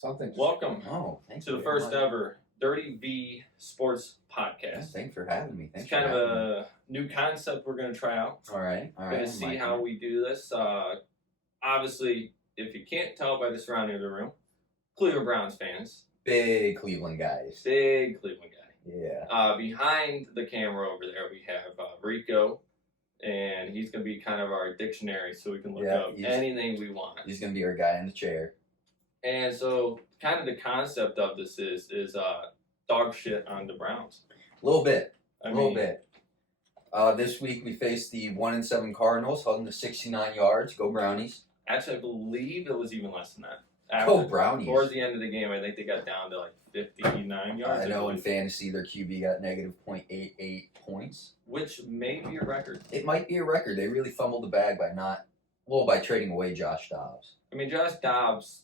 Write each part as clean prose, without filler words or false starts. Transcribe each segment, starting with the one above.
Something. Welcome Thanks to the first ever Dirty V Sports Yeah, podcast. thanks for having me. It's kind of a new concept we're going to try out. All right. We're going to see how we do this. Obviously, if you can't tell by the surrounding of the room, Cleveland Browns fans. Big Cleveland guys. Big Cleveland guy. Yeah. Behind the camera over there, we have Rico, and he's going to be kind of our dictionary so we can look up anything we want. He's going to be our guy in the chair. And so, kind of the concept of this is dog shit on the Browns. A little bit. This week we faced the 1-7 Cardinals, held them to 69 yards. Go Brownies. Actually, I believe it was even less than that. Go Brownies. Towards the end of the game, I think they got down to like 59 yards. I know in fantasy their QB got negative 0.88 points. Which may be a record. It might be a record. They really fumbled the bag by trading away Josh Dobbs. I mean, Josh Dobbs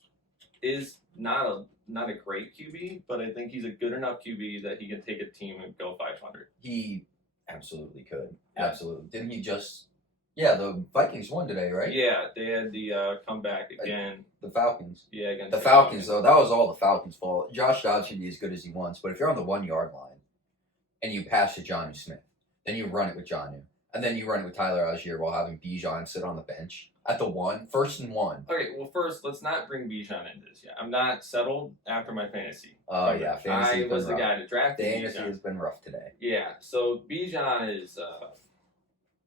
is not a great QB, but I think he's a good enough QB that he can take a team and go 500. He absolutely could. Yeah. Absolutely. Didn't he just... Yeah, the Vikings won today, right? Yeah, they had the comeback again. The Falcons. Yeah, against the Falcons, though. That was all the Falcons' fault. Josh Dobbs can be as good as he wants, but if you're on the 1 yard line and you pass to Jonnu Smith, then you run it with Jonnu, and then you run it with Tyler Algier while having Bijan sit on the bench at the 1, 1st and 1. Okay, well, first, let's not bring Bijan into this yet. I'm not settled after my fantasy. Oh, yeah. I was the guy to draft Bijan. Fantasy has been rough today. Yeah, so Bijan is,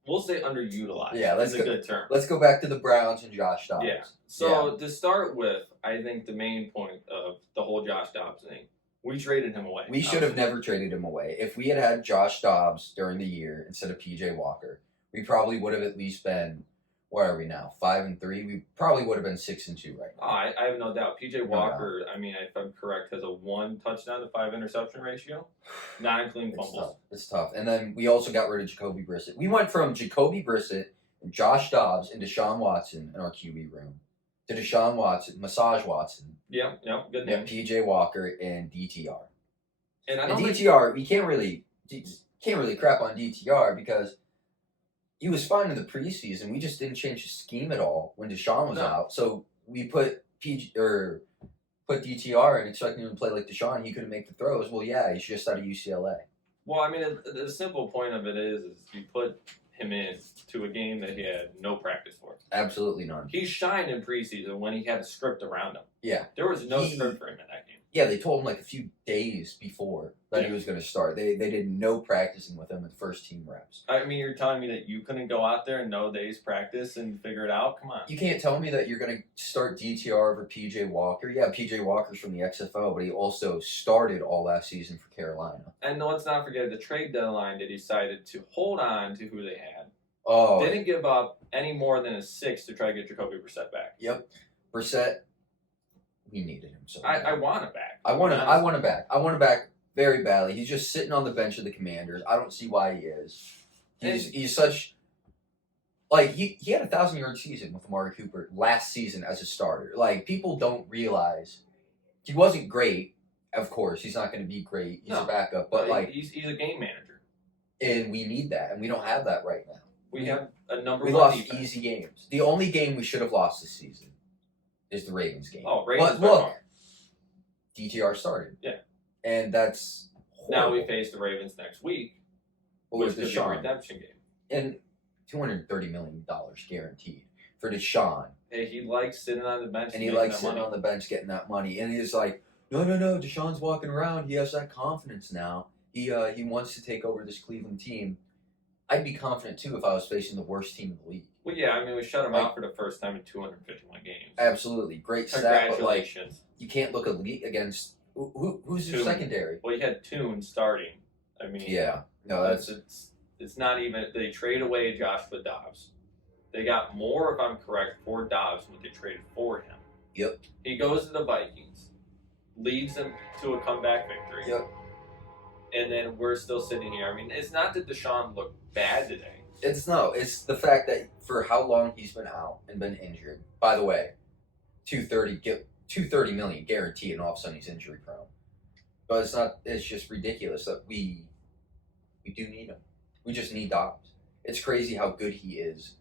we'll say underutilized. Yeah, that's a good term. Let's go back to the Browns and Josh Dobbs. Yeah, so to start with, I think the main point of the whole Josh Dobbs thing, we traded him away. We should have never traded him away. If we had had Josh Dobbs during the year instead of P.J. Walker, we probably would have at least been... Where are we now? 5-3. We probably would have been 6-2 right now. Oh, I have no doubt. P.J. Walker, I mean, if I'm correct, has a 1 touchdown to 5 interception ratio, 9 clean fumbles. It's tough. And then we also got rid of Jacoby Brissett. We went from Jacoby Brissett and Josh Dobbs and Deshaun Watson in our QB room to Deshaun Watson, Massage Watson. Yeah, good name. P.J. Walker and DTR. And DTR, we can't really crap on DTR because. He was fine in the preseason. We just didn't change the scheme at all when Deshaun was out. So we put DTR and expecting him to play like Deshaun. He couldn't make the throws. Well, yeah, he's just out of UCLA. Well, I mean, the simple point of it is you put him in to a game that he had no practice for. Absolutely none. He shined in preseason when he had a script around him. Yeah. There was no script for him in that game. Yeah, they told him like a few days before that he was going to start. They did no practicing with him at first team reps. I mean, you're telling me that you couldn't go out there and no days practice and figure it out? Come on. You can't tell me that you're going to start DTR over P.J. Walker. Yeah, P.J. Walker's from the XFL, but he also started all last season for Carolina. And let's not forget the trade deadline. They decided to hold on to who they had. Oh. Didn't give up any more than a 6 to try to get Jacoby Brissett back. Yep. Brissett. We needed him so I want it back. I want him back. I want him back very badly. He's just sitting on the bench of the Commanders. I don't see why he is. He's such... Like, he had a 1,000-yard season with Amari Cooper last season as a starter. Like, people don't realize... He wasn't great, of course. He's not going to be great. He's a backup. But, like... He's a game manager. And we need that. And we don't have that right now. We have a number We lost easy games. The only game we should have lost this season is the Ravens game. Oh, Ravens. But look, DTR started. Yeah. And that's horrible. Now we face the Ravens next week, which could be a redemption game. And $230 million guaranteed for Deshaun. Hey, he likes sitting on the bench. And he likes sitting on the bench getting that money. And he's like, no, Deshaun's walking around. He has that confidence now. He wants to take over this Cleveland team. I'd be confident, too, if I was facing the worst team in the league. Well, yeah, I mean, we shut him out for the first time in 251 games. Absolutely. Great stat. Congratulations. But, you can't look against... Who's your secondary? Well, you had Toon starting. I mean... Yeah. No, that's... It's not even... They trade away Joshua Dobbs. They got more, if I'm correct, for Dobbs than what they traded for him. Yep. He goes to the Vikings. Leads them to a comeback victory. Yep. And then we're still sitting here. I mean, it's not that Deshaun looked bad today. It's the fact that for how long he's been out and been injured. By the way, $230 million guaranteed, and all of a sudden he's injury prone. But it's not. It's just ridiculous that we do need him. We just need Dobbs. It's crazy how good he is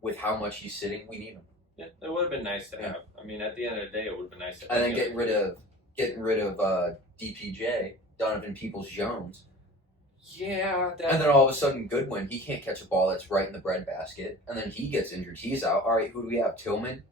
with how much he's sitting. We need him. Yeah, it would have been nice to have. I mean, at the end of the day, it would have been nice to have. And then getting rid of DPJ, Donovan Peoples-Jones. Yeah. And then all of a sudden, Goodwin, he can't catch a ball that's right in the breadbasket. And then he gets injured. He's out. All right, who do we have? Tillman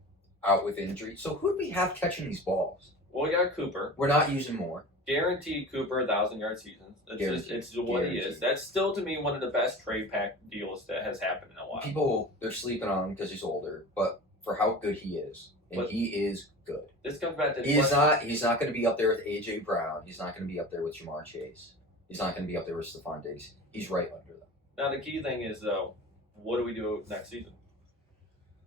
out with injury. So who do we have catching these balls? Well, we got Cooper. We're not using more. Guaranteed Cooper 1,000-yard seasons. It's what he is. That's still, to me, one of the best trade pack deals that has happened in a while. People, they're sleeping on him because he's older. But for how good he is, and he is good. This comes back to He's not going to be up there with A.J. Brown. He's not going to be up there with Jamar Chase. He's not going to be up there with Stephon Diggs. He's right under them. Now, the key thing is, though, what do we do next season?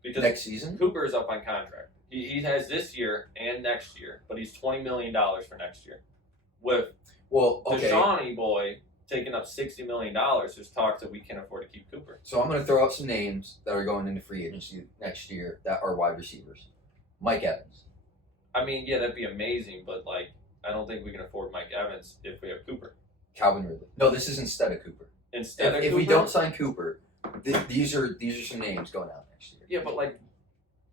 Because next season? Cooper is up on contract. He has this year and next year, but he's $20 million for next year. With Deshaunty boy taking up $60 million, there's talk that we can't afford to keep Cooper. So I'm going to throw out some names that are going into free agency next year that are wide receivers. Mike Evans. I mean, yeah, that'd be amazing, but, like, I don't think we can afford Mike Evans if we have Cooper. Calvin Ridley. No, this is instead of Cooper. If we don't sign Cooper, these are some names going out next year. Yeah, but, like,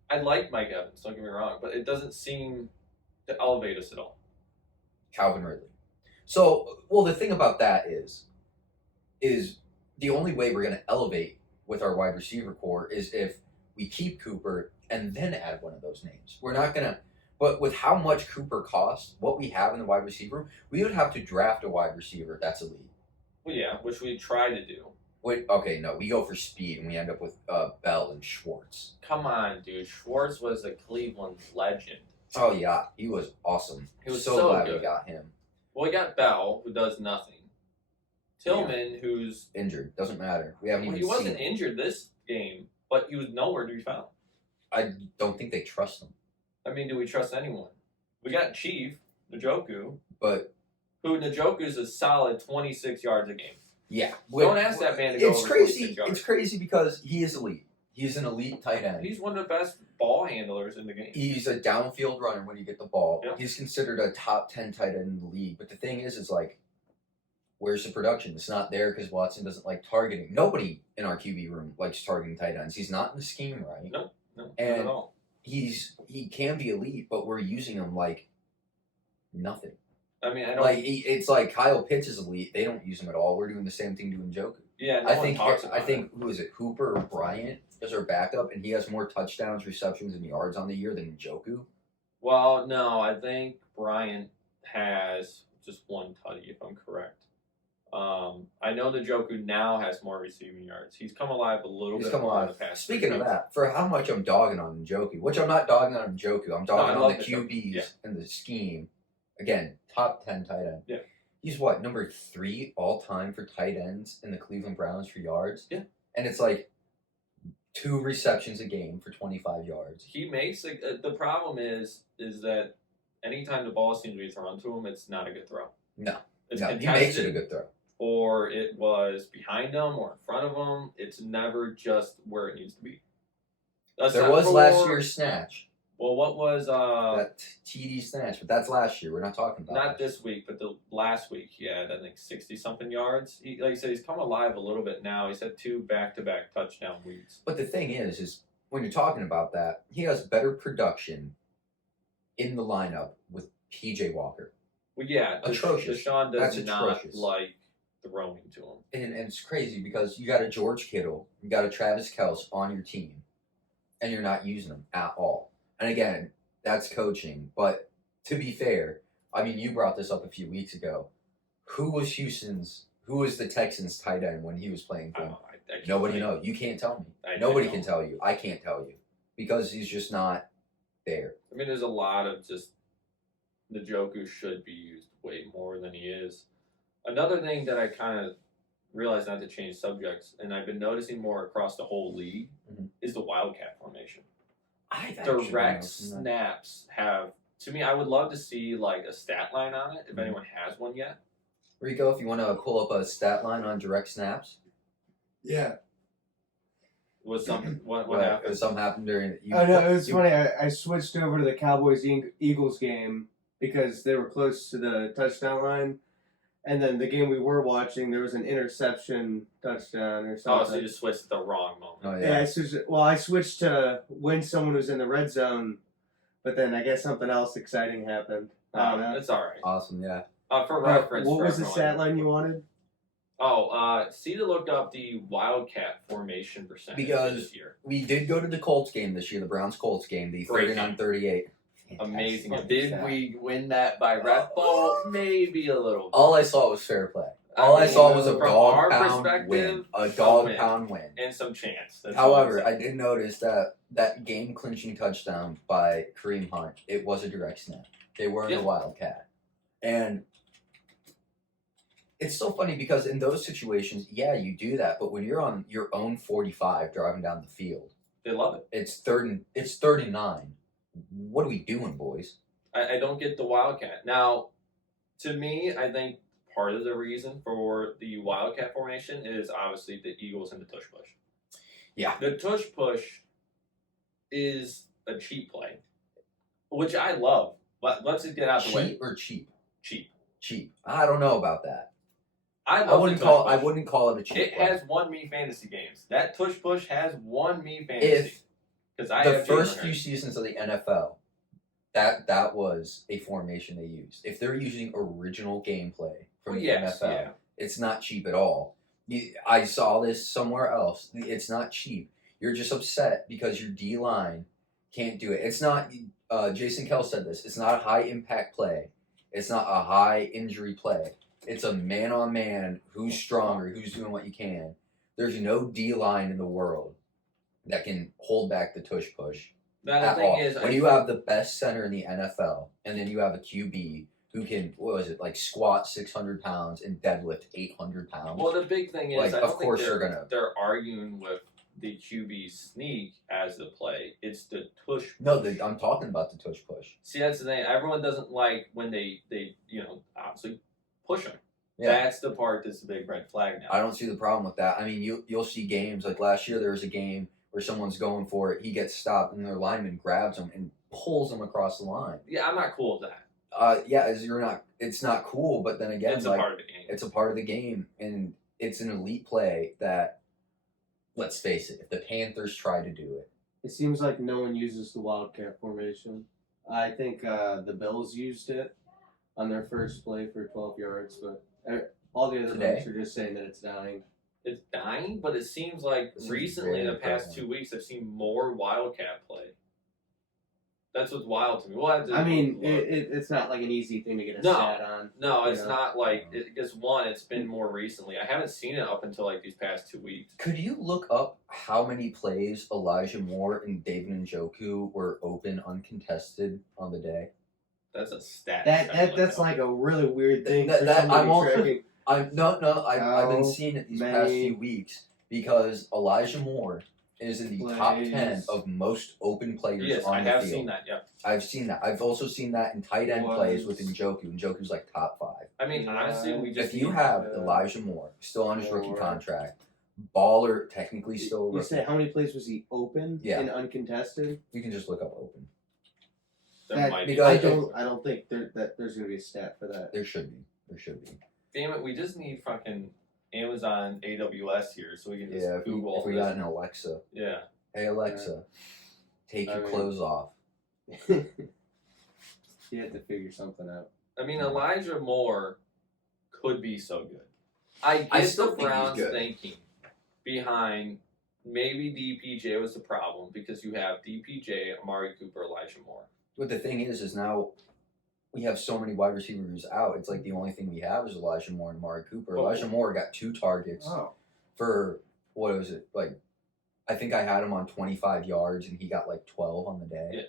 I like Mike Evans, don't get me wrong, but it doesn't seem to elevate us at all. Calvin Ridley. So, well, the thing about that is the only way we're going to elevate with our wide receiver core is if we keep Cooper and then add one of those names. We're not going to, but with how much Cooper costs, what we have in the wide receiver, we would have to draft a wide receiver that's elite. Well, yeah, which we try to do. Okay, no, we go for speed and we end up with Bell and Schwartz. Come on, dude. Schwartz was a Cleveland legend. Oh, yeah, he was awesome. He was so glad good. we got him. Well, we got Bell, who does nothing. Tillman, who's injured. Doesn't matter. We haven't even he wasn't injured this game, but he was nowhere to be found. I don't think they trust him. I mean, do we trust anyone? We got Chief, Njoku. But who Njoku's a solid 26 yards a game. Yeah. Don't ask that man to go over 26 yards. It's crazy because he is elite. He's an elite tight end. He's one of the best ball handlers in the game. He's a downfield runner when you get the ball. Yep. He's considered a top 10 tight end in the league. But the thing is like, where's the production? It's not there because Watson doesn't like targeting. Nobody in our QB room likes targeting tight ends. He's not in the scheme right. No, and not at all. He can be elite, but we're using him like nothing. I mean, I don't like it's like Kyle Pitts is elite. They don't use him at all. We're doing the same thing to Njoku. Yeah, I think who is it? Hooper or Bryant is our backup, and he has more touchdowns, receptions, and yards on the year than Njoku. Well, no, I think Bryant has just one tutty, if I'm correct. I know that Njoku now has more receiving yards. He's come alive a little bit more in the past. Speaking of that, for how much I'm dogging on Njoku, which I'm not dogging on Njoku, I'm dogging on the QBs and the scheme. Again, top 10 tight end. Yeah. He's what, number 3 all time for tight ends in the Cleveland Browns for yards? Yeah. And it's like 2 receptions a game for 25 yards. He makes the problem is that anytime the ball seems to be thrown to him, it's not a good throw. No, he makes it a good throw. Or it was behind him or in front of him. It's never just where it needs to be. There was last year's snatch. Well, what was that TD snatch? But that's last year. We're not talking about not this week, but the last week he had I think 60-something yards. He, like I said, he's come alive a little bit now. He's had 2 back-to-back touchdown weeks. But the thing is when you're talking about that, he has better production in the lineup with PJ Walker. Well, yeah, atrocious. Deshaun does not like throwing to him, and it's crazy because you got a George Kittle, you got a Travis Kelce on your team, and you're not using them at all. And again, that's coaching. But to be fair, I mean, you brought this up a few weeks ago. Who was the Texans' tight end when he was playing for them? Nobody knows. You can't tell me. Nobody can tell you. I can't tell you because he's just not there. I mean, there's a lot of just Njoku should be used way more than he is. Another thing that I kind of realized, not to change subjects, and I've been noticing more across the whole league, is the Wildcat formation. Direct snaps have, to me, I would love to see like a stat line on it, if anyone has one yet. Rico, if you want to pull up a stat line on direct snaps. Yeah. Was something, what happened? Something happened during... No, it was funny. I switched over to the Cowboys-Eagles game because they were close to the touchdown line. And then the game we were watching, there was an interception touchdown or something. Oh, so you just switched at the wrong moment. Oh Yeah, yeah. I switched to when someone was in the red zone, but then I guess something else exciting happened. I don't know. It's all right. Awesome. Yeah. For reference, What for was the everyone. stat line you wanted? See to look up the Wildcat formation percentage Because this year. We did go to the Colts game this year, the Browns-Colts game, the Great 39-38. Amazing. Fantastic. Did we win that by ref ball? Maybe a little bit. All I saw was fair play. All I saw was a from our dog pound perspective, win. A a dog win. pound win. And some chance. That's all I'm However, saying. I did notice that game clinching touchdown by Kareem Hunt, it was a direct snap. They were in Yeah. the Wildcat. And it's so funny because in those situations, yeah, you do that, but when you're on your own 45 driving down the field, They love it. it's 39. What are we doing, boys? I don't get the Wildcat. Now, to me, I think part of the reason for the Wildcat formation is obviously the Eagles and the tush push. Yeah. The tush push is a cheap play, which I love. But let's just get out the way. Cheap or cheap? Cheap. Cheap. I don't know about that. I I love wouldn't the tush push. I wouldn't call it a cheap. It play. has won me fantasy games. That tush push has won me fantasy. If Because I the have first Jalen few Hurts. seasons of the NFL, that was a formation they used. If they're using original gameplay from Well, the yes, NFL, yeah. it's not cheap at all. I saw this somewhere else. It's not cheap. You're just upset because your D line can't do it. It's not. Jason Kell said this. It's not a high impact play. It's not a high injury play. It's a man on man. Who's stronger? Who's doing what you can? There's no D line in the world that can hold back the tush push. Now, the At thing all. is, When you have the best center in the NFL, and then you have a QB who can, what was it, like squat 600 pounds and deadlift 800 pounds. well, the big thing is, Like, I don't of course think they're they're arguing with the QB sneak as the play. It's the tush. No, I'm talking about the tush push. See, that's the thing. Everyone doesn't like when they obviously push them. Yeah. That's the part that's the big red flag now. I don't see the problem with that. I mean, you'll see games like last year. There was a game where someone's going for it. He gets stopped, and their lineman grabs him and pulls him across the line. Yeah, I'm not cool with that. It's not cool. But then again, It's a like, part of the game. it's a part of the game, and it's an elite play that. Let's face it. If the Panthers try to do it, It seems like no one uses the Wildcat formation. I think the Bills used it on their first play for 12 yards, but all the other Today? ones are just saying that it's dying. It's dying, but it seems like It seems recently in the very past prevalent. 2 weeks, I've seen more Wildcat play. That's what's wild to me. We'll have to I mean, look. it's not like an easy thing to get a No. stat on. No, it's Yeah. not like it's one. It's been more recently. I haven't seen it up until like these past 2 weeks. could you look up how many plays Elijah Moore and David Njoku were open uncontested on the day? That's a stat. That's like a really weird thing That- for that- somebody I'm all- tracking. I've been How seeing it these past many few weeks because Elijah Moore is in the top 10 plays of most open players Yes, on I the have field. seen that. Yeah. I've seen that. I've also seen that in tight end plays with Was- Njoku. Njoku's like top 5. I mean, honestly, we just If you need- have Elijah Moore still on his rookie Moore. contract, Baller technically still a You rookie. say how many plays was he open Yeah. and uncontested? You can just look up open. there That- might be. because- I don't think that there's gonna be a stat for that. There should be. There should be. Damn it, we just need fucking Amazon AWS here so we can just Yeah, if Google we this. got an Alexa. Yeah. Hey Alexa, take I your mean- clothes off. You had to figure something out. I mean, Elijah Moore could be so good. I get I still the think he's Browns good. thinking behind maybe DPJ was the problem because you have DPJ, Amari Cooper, Elijah Moore. But the thing is now we have so many wide receivers out. It's like the only thing we have is Elijah Moore and Amari Cooper. Oh. Elijah Moore got 2 targets Oh, for what was it like? I think I had him on 25 yards and he got like 12 on the day. Yeah.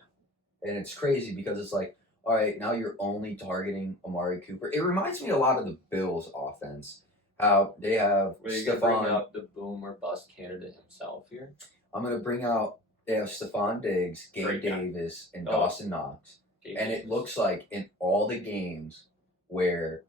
And it's crazy because it's like, all right, now you're only targeting Amari Cooper. It reminds me a lot of the Bills' offense. How they have Were you gonna bring Stephon. up the boom or bust candidate himself here? I'm gonna bring out. They have Stephon Diggs, Gabe Great guy. Davis, and Oh. Dawson Knox. And it looks like in all the games where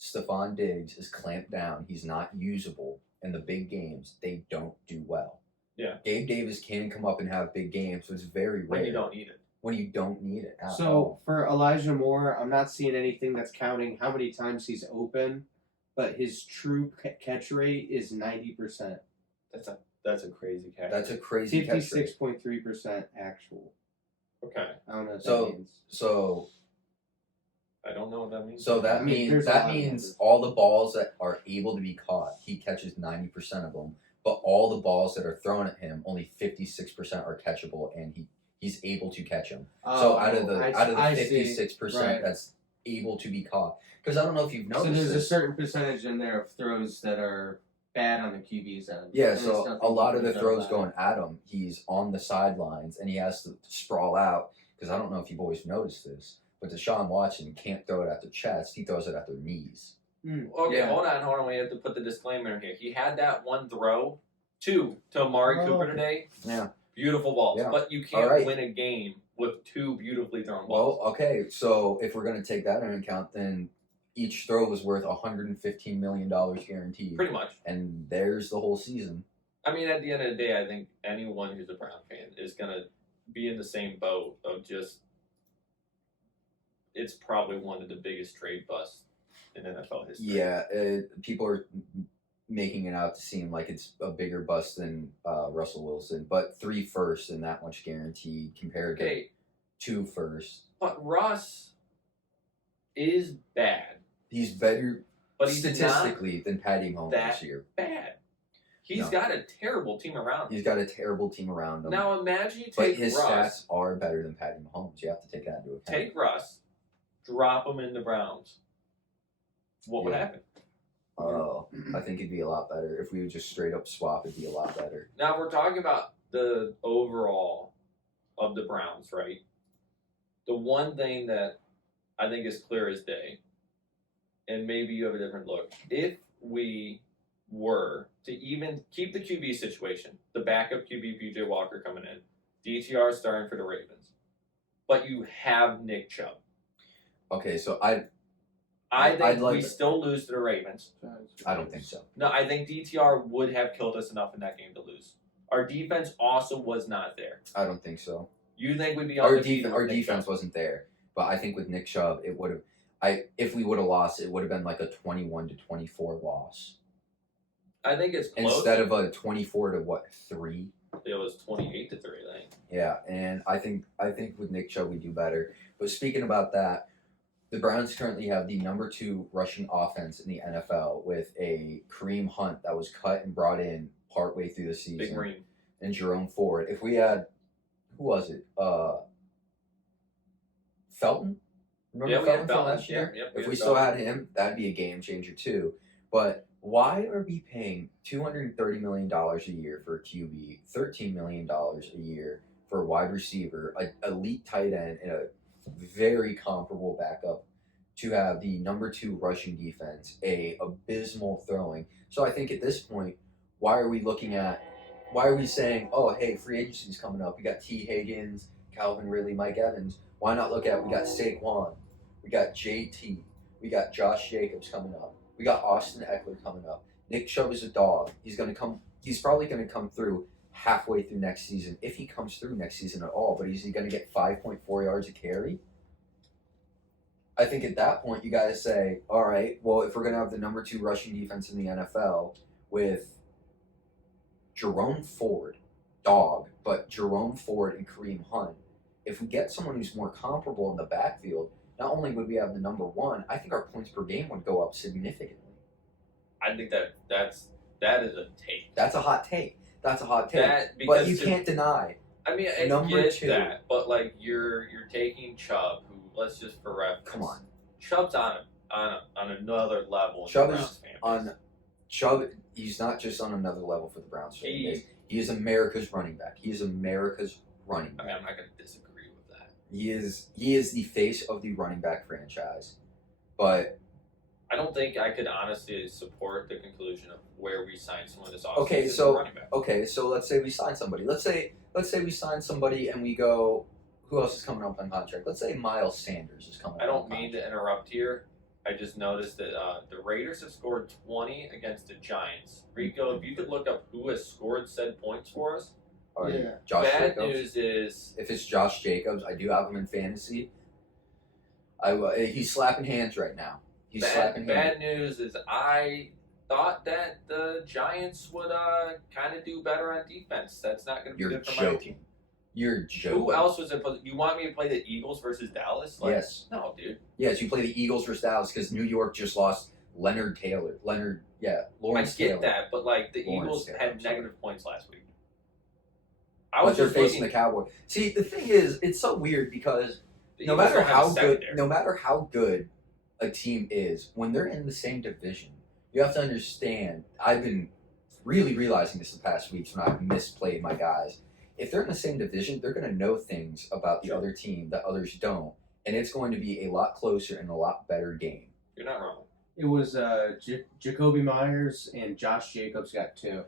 Stephon Diggs is clamped down, he's not usable. In the big games, they don't do well. Yeah. Gabe Davis can come up and have big games, so it's very rare. when you don't need it. When you don't need it at so all. for Elijah Moore, I'm not seeing anything that's counting how many times he's open but his true catch rate is 90%. That's a crazy catch. That's a crazy catch rate. 56.3% actual. Okay. I don't know what So- that means. So I don't know what that means. So that I mean, means there's a that lot of means numbers. all the balls that are able to be caught, he catches 90% of them. But all the balls that are thrown at him, only 56% are catchable, and he's able to catch them. So out of the I see. 56% Right. that's able to be caught, because I don't know if you've So noticed there's a this. certain percentage in there of throws that are bad on the QB's end. Yeah, and there's so nothing a lot you of the can do throws about going at him, he's on the sidelines and he has to sprawl out. Because I don't know if you've always noticed this, but Deshaun Watson can't throw it at their chest; he throws it at their knees. it. Okay, Yeah. hold on. We have to put the disclaimer in here. He had that one throw, to Amari Oh, Cooper okay. today. Yeah. Beautiful balls. Yeah. But you can't Alright. win a game with two beautifully thrown Well, balls. okay, so if we're going to take that into account, then each throw was worth $115 million guaranteed. Pretty much. And there's the whole season. I mean, at the end of the day, I think anyone who's a Brown fan is going to be in the same boat of just, it's probably one of the biggest trade busts in NFL history. Yeah, people are making it out to seem like it's a bigger bust than Russell Wilson, but 3 firsts and that much guaranteed compared to Okay, 2 firsts. but Russ is bad, He's better but he's statistically than Patty Mahomes that this year. not bad. He's No. got a terrible team around him. He's got a terrible team around him. Now imagine you but take his Russ, stats are better than Patty Mahomes. You have to take that into account. take Russ, drop him in the Browns. What would Yeah. happen? Oh, I think it'd be a lot better. If we would just straight up swap, it'd be a lot better. Now we're talking about the overall of the Browns, right? The one thing that I think is clear as day, and maybe you have a different look. If we were to even keep the QB situation, the backup QB PJ Walker coming in, DTR starting for the Ravens, but you have Nick Chubb. Okay, so I think I'd like we to- still lose to the Ravens. I don't think so. No, I think DTR would have killed us enough in that game to lose. Our defense also was not there. I don't think so. You think we'd be Our undefeated with Nick defense Chubb? wasn't there, but I think with Nick Chubb, it would have. If we would have lost, it would have been like a 21-24 loss I think it's close. instead of a 24-3. It was 28-3, I think. Yeah, and I think with Nick Chubb we do better. But speaking about that, the Browns currently have the number 2 rushing offense in the NFL with a Kareem Hunt that was cut and brought in partway through the season, Big Green. and Jerome Ford. If we had, who was it? Felton. Remember Yeah, we Felton had from Felton. last year? Yep, If we still had him, that'd be a game changer too. But why are we paying $230 million a year for a QB, $13 million a year for a wide receiver, an elite tight end, and a very comparable backup to have the number 2 rushing defense, a abysmal throwing? So I think at this point, why are we saying, oh, hey, free agency's coming up. We got T. Higgins, Calvin Ridley, Mike Evans. Why not look at, we got Saquon, we got JT, we got Josh Jacobs coming up, we got Austin Eckler coming up. Nick Chubb is a dog. He's probably going to come through halfway through next season, if he comes through next season at all. But is he going to get 5.4 yards a carry? I think at that point you got to say, all right, well, if we're going to have the number 2 rushing defense in the NFL with Jerome Ford, dog, but Jerome Ford and Kareem Hunt, if we get someone who's more comparable in the backfield, not only would we have the number 1, I think our points per game would go up significantly. I think that is a take. That's a hot take. That's a hot take. That, But because you to- can't deny. I mean, I Number get 2. that, but like you're taking Chubb, who, let's just for reference, Come on. Chubb's on another level. In Chubb the is Browns fan base. on Chubb, he's not just on another level for the Browns fan base. He is America's running back. He is America's running I back. mean, I'm not going to disagree with that. He is the face of the running back franchise. But I don't think I could honestly support the conclusion of where we signed someone this offseason Okay, as so- a running back. okay, so let's say we sign somebody. Let's say we sign somebody and we go, who else is coming up on contract? Let's say Miles Sanders is coming up I don't on mean contract. to interrupt here. I just noticed that the Raiders have scored 20 against the Giants. Rico, if you could look up who has scored said points for us. Or Yeah. Josh Bad Jacobs. news is If it's Josh Jacobs, I do have him in fantasy. He's slapping hands right now. He's slapping him. Bad news is I thought that the Giants would kind of do better on defense. That's not going to be You're good for joking. You're joking. Who else was it? You want me to play the Eagles versus Dallas? Like, Yes. No, dude. Yes, you play the Eagles versus Dallas because New York just lost Lawrence I get get that, but like the Lawrence Eagles Taylor, had I'm sorry. negative points last week. But they're just facing looking- the Cowboys. See, the thing is, it's so weird because the no Eagles matter don't have a how good, secondary. no matter how good a team is, when they're in the same division, you have to understand. I've been really realizing this the past weeks when I've misplayed my guys. If they're in the same division, they're going to know things about the other team that others don't, and it's going to be a lot closer and a lot better game. You're not wrong. It was Jacoby Myers and Josh Jacobs got 2.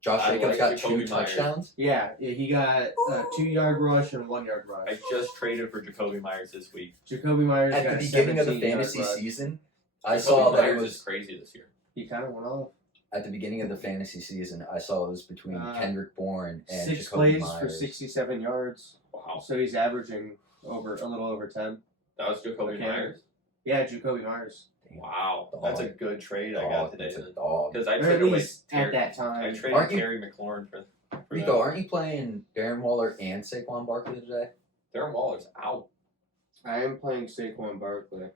Josh I Jacobs like got Jacoby 2 Myers. touchdowns. Yeah, he got a 2-yard rush and a 1-yard rush. I just traded for Jacoby Myers this week. Jacoby Myers At got the a beginning of the 17-yard fantasy rush. season, I Jacoby saw that it Myers was is crazy this year. He kind of went off. at the beginning of the fantasy season. I saw it was between Kendrick Bourne and 6 Jacoby plays Myers. for 67 yards. Wow. So he's averaging a little over 10. That was Jacoby Okay. Myers? Yeah, Jacoby Myers. Wow. Dog. That's a good trade I got today. It's a dog. Because I Or at traded away least at that time. I traded Aren't you- Terry McLaurin for Rico, that. aren't you playing Darren Waller and Saquon Barkley today? Darren Waller's out. I am playing Saquon Barkley.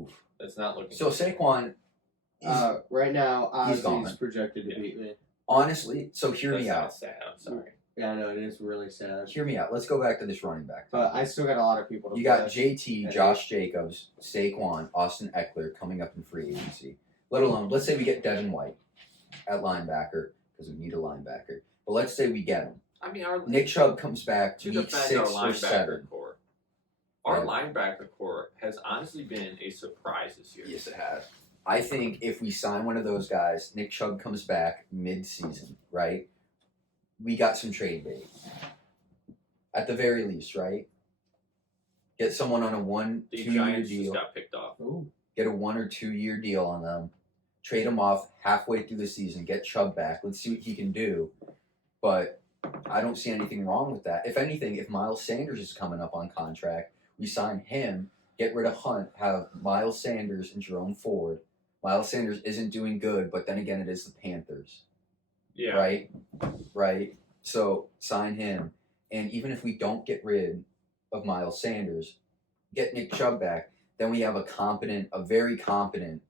Oof. That's not looking So Saquon, he's- Right now, he's Ozzy's gone. projected to Yeah. beat me. honestly, so hear That's me not out. sad. I'm sorry. Yeah, I know, it is really sad. Hear me out. Let's go back to this running back. But I still got a lot of people to You play. got JT, at Josh Jacobs, Saquon, Austin Eckler coming up in free agency. Let alone, let's say we get Devin White at linebacker because we need a linebacker. But let's say we get him. I mean, our Nick Chubb comes back to week defend 6 our or linebacker 7. core. Our Yeah. linebacker core has honestly been a surprise this year. Yes, it has. I think if we sign one of those guys, Nick Chubb comes back mid-season, right? We got some trade bait. At the very least, right? Get someone on a The 1-2 year Giants deal. just got picked off. Ooh. Get a 1 or 2 year deal on them. Trade him off halfway through the season. Get Chubb back. Let's see what he can do. But I don't see anything wrong with that. If anything, if Miles Sanders is coming up on contract, we sign him, get rid of Hunt, have Miles Sanders and Jerome Ford. Miles Sanders isn't doing good, but then again, it is the Panthers. Yeah. Right? So sign him. And even if we don't get rid of Miles Sanders, get Nick Chubb back, then we have a very competent,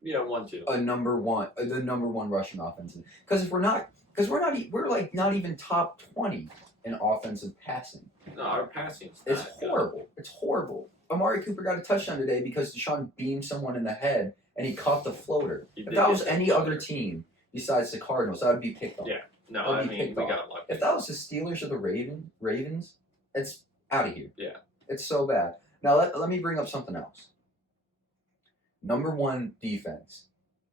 Yeah, 1-2. the number one rushing offense. Because we're not even top 20 in offensive passing. No, our passing's It's not good. horrible. It's horrible. Amari Cooper got a touchdown today because Deshaun beamed someone in the head and he caught the floater. He If did that get was that any floater. other team besides the Cardinals, that would be picked on. Yeah. No, That'd I be mean, picked we off. got lucky. If that was the Steelers or the Ravens, it's out of here. Yeah. It's so bad. Now let me bring up something else. Number 1 defense,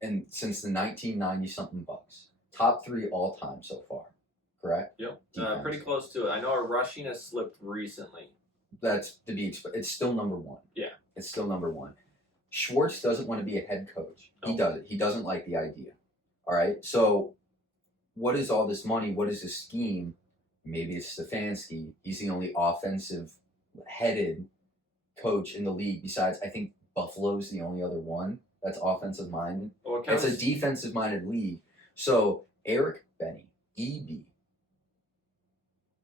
and since the 1990 something Bucks, top 3 all time so far. Correct? Yep. Defense. Pretty close to it. I know our rushing has slipped recently. That's to be expected. It's still number 1. Yeah. It's still number 1. Schwartz doesn't want to be a head coach. He No. doesn't. He doesn't like the idea. All right. So, what is all this money? What is this scheme? Maybe it's Stefanski. He's the only offensive-headed coach in the league. Besides, I think Buffalo's the only other one that's offensive-minded. Well, it It's counts. a defensive-minded league. So, Eric Benny, EB,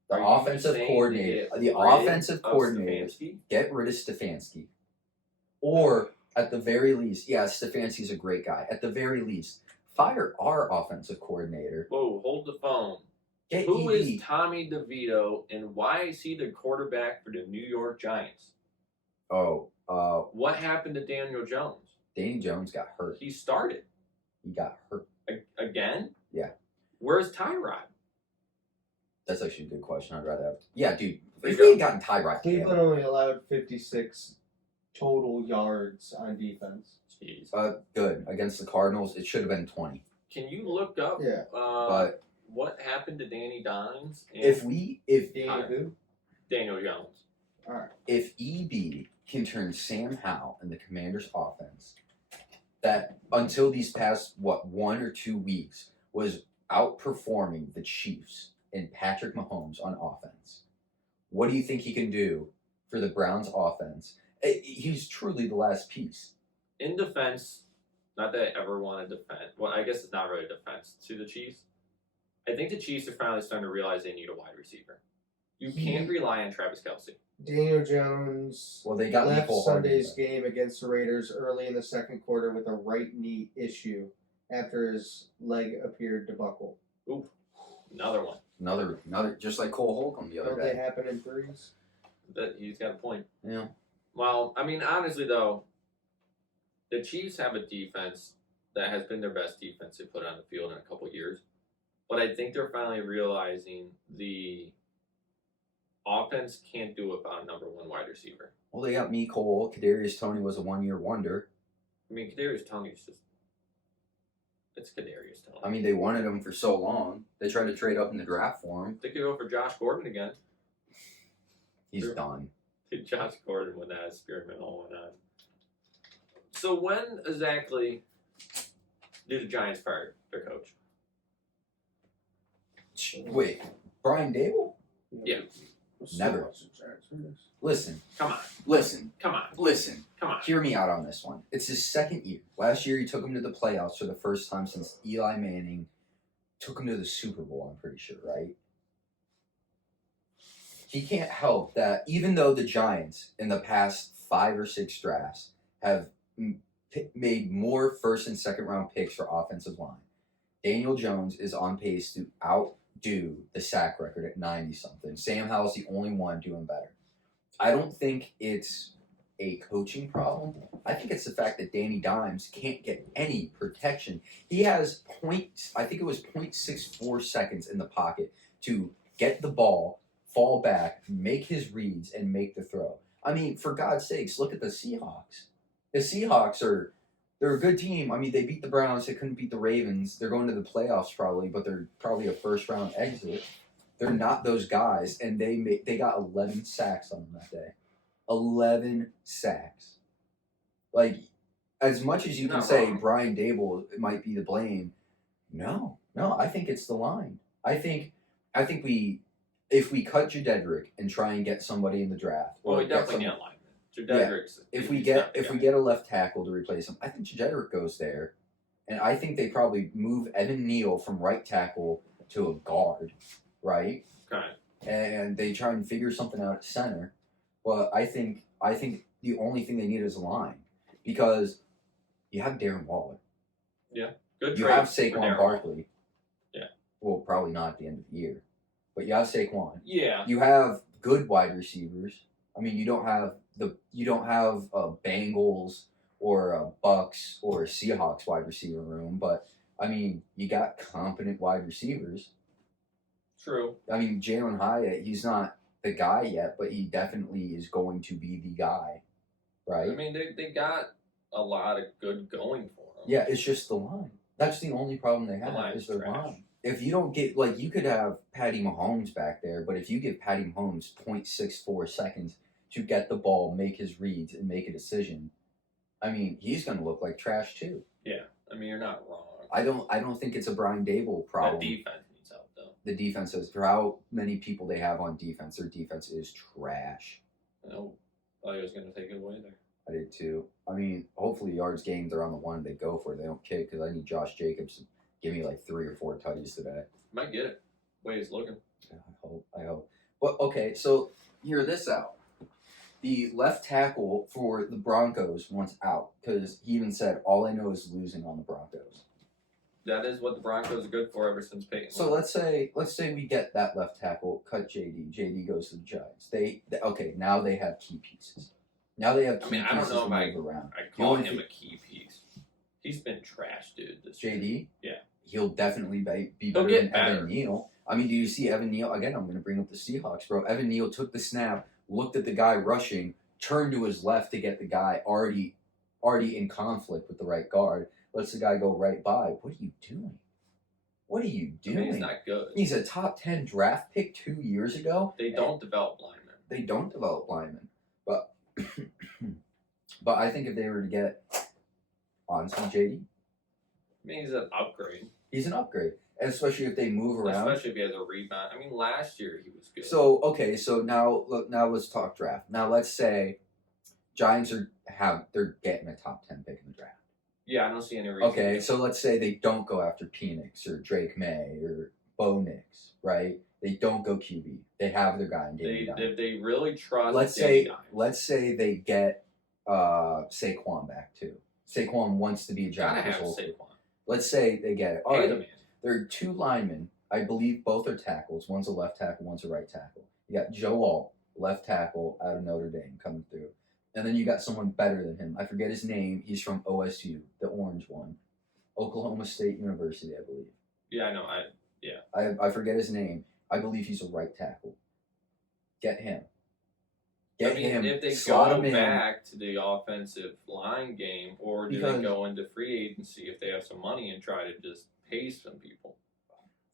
the Are you offensive saying coordinator, to the get rid offensive of coordinator, Stefanski? get rid of Stefanski. Or, at the very least, yeah, Stefanski's a great guy. At the very least, fire our offensive coordinator. Whoa, hold the phone. Get Who EB. is Tommy DeVito, and why is he the quarterback for the New York Giants? What happened to Daniel Jones? Danny Jones got hurt. He started He got hurt. again. Yeah. Where's Tyrod? That's actually a good question. I'd rather have. Yeah, dude. There If you we go. had gotten Tyrod Cleveland Taylor, only allowed 56 total yards on defense. Jeez. good against the Cardinals, it should have been 20. Can you look up Yeah. But what happened to Danny Dimes and if Danny who? Daniel Jones? Alright. if EB can turn Sam Howell and the Commanders' offense, that until these past 1 or 2 weeks was outperforming the Chiefs and Patrick Mahomes on offense, what do you think he can do for the Browns' offense? He's truly the last piece. in defense, not that I ever want to defend. Well, I guess it's not really a defense to the Chiefs. I think the Chiefs are finally starting to realize they need a wide receiver. You can't rely on Travis Kelce. Daniel Jones Well, they got left Nicole Hardman, Sunday's but- game against the Raiders early in the second quarter with a right knee issue after his leg appeared to buckle. Ooh, another one. Another, just like Cole Holcomb the other Don't they day. happen in threes? That he's got a point. Yeah. Well, I mean, honestly though, the Chiefs have a defense that has been their best defense they put on the field in a couple years, but I think they're finally realizing the offense can't do it without a number one wide receiver. Well, they got me Cole. Kadarius Toney was a 1-year wonder. I mean, Kadarius Toney's just. It's Kadarius Toney. I mean, they wanted him for so long. They tried to trade up in the draft for him. They could go for Josh Gordon again. He's Sure. done. Josh Gordon when that experiment all went on. So when exactly did the Giants fire their coach? Wait, Brian Dable? Yeah. Never. Listen, Come on. listen, Come on. listen. Come on. Hear me out on this one. It's his second year. Last year, he took him to the playoffs for the first time since Eli Manning took him to the Super Bowl, I'm pretty sure, right? He can't help that even though the Giants in the past 5 or 6 drafts have made more first and second round picks for offensive line, Daniel Jones is on pace to outdo the sack record at 90-something. Sam Howell's the only one doing better. I don't think it's a coaching problem. I think it's the fact that Danny Dimes can't get any protection. He has I think it was 0.64 seconds in the pocket to get the ball, fall back, make his reads, and make the throw. I mean, for God's sakes, look at the Seahawks. The Seahawks they're a good team. I mean, they beat the Browns. They couldn't beat the Ravens. They're going to the playoffs probably, but they're probably a first-round exit. They're not those guys, and they got 11 sacks on them that day. 11 sacks. Like, as much as you can Not say wrong. Brian Dable might be to blame, no, I think it's the line. I think if we cut Jededrick and try and get somebody in the draft, Well, or we get definitely some- need a lineman. Jededrick's if we he's get not the if guy. we get a left tackle to replace him, I think Jededrick goes there, and I think they probably move Evan Neal from right tackle to a guard, right? Okay. And they try and figure something out at center. But I think the only thing they need is a line, because you have Darren Waller, Good you trade have for Saquon Darren. Barkley. Yeah. Well, probably not at the end of the year, but you have Saquon. Yeah. You have good wide receivers. I mean, you don't have Bengals or a Bucks or a Seahawks wide receiver room, but I mean, you got competent wide receivers. True. I mean, Jalen Hyatt, he's not the guy yet, but he definitely is going to be the guy, right? I mean, they got a lot of good going for them. Yeah, it's just the line. That's the only problem they have line's is their trash. line. If you don't get, like, you could have Patty Mahomes back there, but if you give Patty Mahomes 0.64 seconds to get the ball, make his reads, and make a decision, I mean, he's going to look like trash too. Yeah. I mean, you're not wrong. I don't think it's a Brian Dable problem. That defense needs help, though. The defense is, for how many people they have on defense, their defense is trash. I know. Thought he was going to take it away there. I did too. I mean, hopefully yards gained, they're on the one they go for it. They don't kick, because I need Josh Jacobs to give me like 3 or 4 touches today. Might get it. Way he's looking. Yeah, I hope. But okay, so hear this out. The left tackle for the Broncos wants out, because he even said, all I know is losing on the Broncos. That is what the Broncos are good for ever since Peyton. So let's say we get that left tackle, cut JD. JD goes to the Giants. Now they have key pieces. Now they have key I don't pieces know to if I move around. call only him thi- a key piece. He's been trash, dude. This year. JD? Yeah. He'll definitely be He'll better get than better. Evan Neal. I mean, do you see Evan Neal? Again, I'm going to bring up the Seahawks, bro. Evan Neal took the snap, looked at the guy rushing, turned to his left to get the guy already in conflict with the right guard, lets the guy go right by. What are you doing? What are you I doing? mean, he's not good. He's a top 10 draft pick 2 years ago. They don't develop linemen. They don't develop linemen. But but I think if they were to get, honestly, JD, I mean, he's an upgrade. he's an upgrade. And especially if they move around. Especially if he has a rebound. I mean, last year he was good. So, okay, so now let's talk draft. Now let's say Giants they're getting a top 10 pick in the draft. Yeah, I don't see any reason. Okay, so let's say they don't go after Penix or Drake May or Bo Nix, right? They don't go QB. They have their guy in Danny Dimes. If they really trust Let's Danny say Dimes. let's say they get Saquon back too. Saquon wants to be a Gotta Giant. have his whole- Saquon. Let's say they get it. All Pay right, the man. there are 2 linemen. I believe both are tackles. One's a left tackle, one's a right tackle. You got Joe Alt, left tackle out of Notre Dame, coming through. And then you got someone better than him. I forget his name. He's from OSU, the orange one. Oklahoma State University, I believe. Yeah, I know. I forget his name. I believe he's a right tackle. Get him. Get him. If they slot go him in. back to the offensive line game, or do they Because- go into free agency if they have some money and try to just pay some people?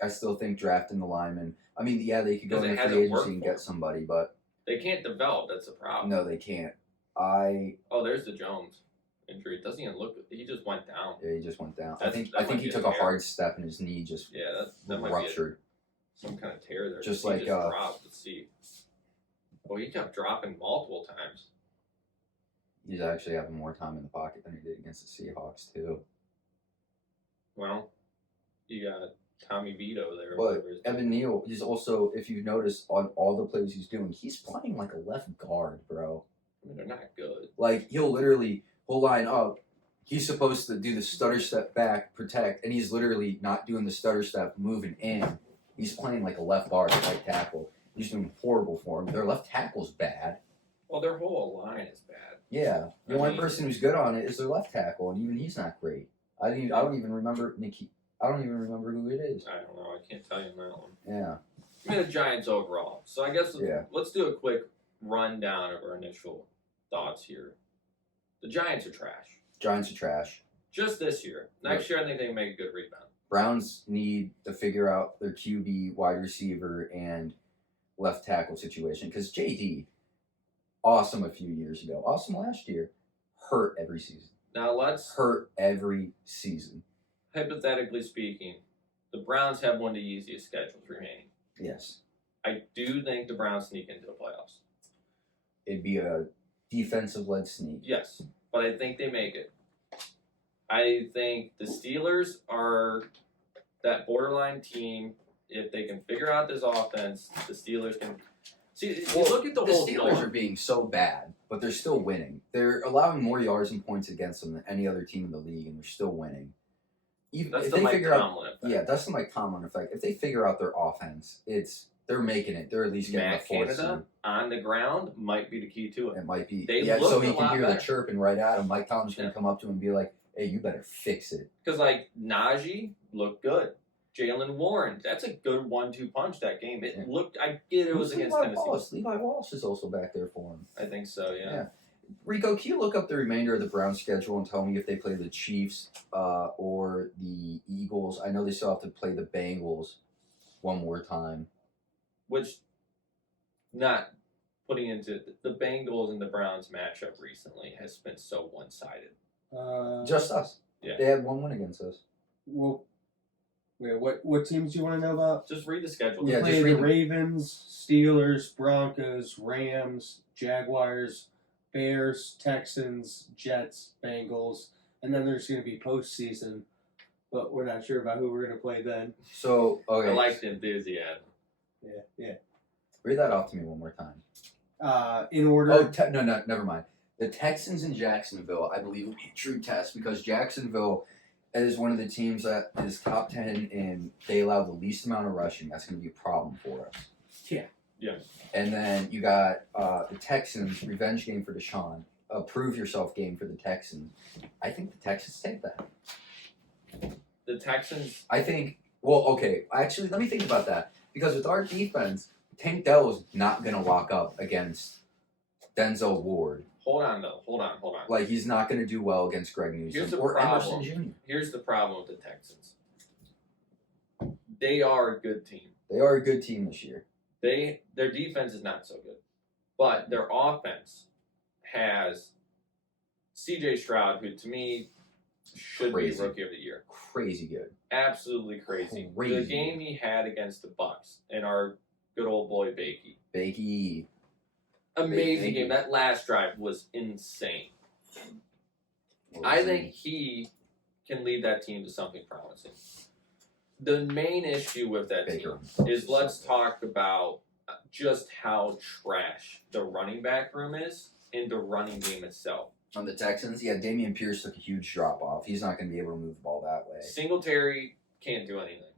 I still think drafting the lineman. I mean, yeah, they could go Because it into hasn't free worked agency and for get them. somebody, but They can't develop. That's the problem. no, they can't. Oh, there's the Jones injury. It doesn't even look. He just went down. Yeah, he just went down. That I think might he be took a a tear. hard step and his knee just Yeah, that might ruptured. be some kind of tear there. Just He like, dropped. Let's see. Well, he kept dropping multiple times. He's actually having more time in the pocket than he did against the Seahawks too. Well, you got Tommy Vito there. But whatever his name Evan Neal, he's also, if you've noticed on all the plays he's doing, he's playing like a left guard, bro. I mean, they're not good. Like he'll line up. He's supposed to do the stutter step back, protect, and he's literally not doing the stutter step, moving in. He's playing like a left guard, right tackle. He's doing horrible for him. Their left tackle's bad. Well, their whole line is bad. Yeah, the I only mean- person who's good on it is their left tackle, and even he's not great. I don't even remember I don't even remember who it is. I don't know. I can't tell you on that one. Yeah, I mean, the Giants overall. So I guess Yeah. let's do a quick rundown of our initial thoughts here. The Giants are trash. Giants are trash. Just this year. Next year, I think they can make a good rebound. Browns need to figure out their QB, wide receiver, and left tackle situation because JD, awesome a few years ago, awesome last year, hurt every season. Now, let's, Hurt every season. hypothetically speaking, the Browns have one of the easiest schedules remaining. Yes, I do think the Browns sneak into the playoffs. it'd be a defensive-led sneak. Yes, but I think they make it. I think the Steelers are that borderline team. If they can figure out this offense, the Steelers can. See, you look at the whole Steelers norm. are being so bad, but they're still winning. They're allowing more yards and points against them than any other team in the league, and they're still winning. Even That's if the they Mike figure out, Tomlin effect. yeah, that's the Mike Tomlin effect. If they figure out their offense, they're making it. They're at least getting Matt the fourth Canada seed. on the ground might be the key to it. It might be. They yeah, so looked he a can lot hear better. the chirping right at him. Mike Tomlin's going Yeah. to come up to him and be like, hey, you better fix it. Because, like, Najee looked good. Jalen Warren, that's a good 1-2 punch that game. It Yeah. looked, I get it was Who's against Levi Tennessee. Wallace? Levi Wallace is also back there for him. I think so, yeah. Yeah. Rico, can you look up the remainder of the Browns schedule and tell me if they play the Chiefs or the Eagles? I know they still have to play the Bengals one more time. Which, not putting into the Bengals and the Browns matchup recently has been so one-sided. Just us. Yeah. They had one win against us. Well, wait, what teams do you want to know about? Just read the schedule. We Yeah, play just read the them. Ravens, Steelers, Broncos, Rams, Jaguars, Bears, Texans, Jets, Bengals, and then there's going to be postseason, but we're not sure about who we're going to play then. So, okay. I like the enthusiasm. Yeah. Read that off to me one more time. In order. Oh, no, never mind. The Texans and Jacksonville, I believe, will be a true test because Jacksonville is one of the teams that is top 10 and they allow the least amount of rushing. That's going to be a problem for us. Yeah. Yeah. And then you got the Texans, revenge game for Deshaun, a prove yourself game for the Texans. I think the Texans take that. The Texans, I think, well, okay, actually, let me think about that. Because with our defense, Tank Dell's not going to lock up against Denzel Ward. hold on. Like, he's not going to do well against Greg Here's Newsom the or problem. Emerson Jr. Here's the problem with the Texans. They are a good team. They are a good team this year. Their defense is not so good, but their offense has C.J. Stroud, who to me should Crazy. be Rookie of the Year. Crazy good. Absolutely crazy. The Crazy. game he had against the Bucks and our good old boy Bakey. Bakey. Amazing game. That last drive was insane. I think he can lead that team to something promising. The main issue with that team is let's talk about just how trash the running back room is and the running game itself. On the Texans, yeah, Dameon Pierce took a huge drop off. He's not going to be able to move the ball that way. Singletary can't do anything.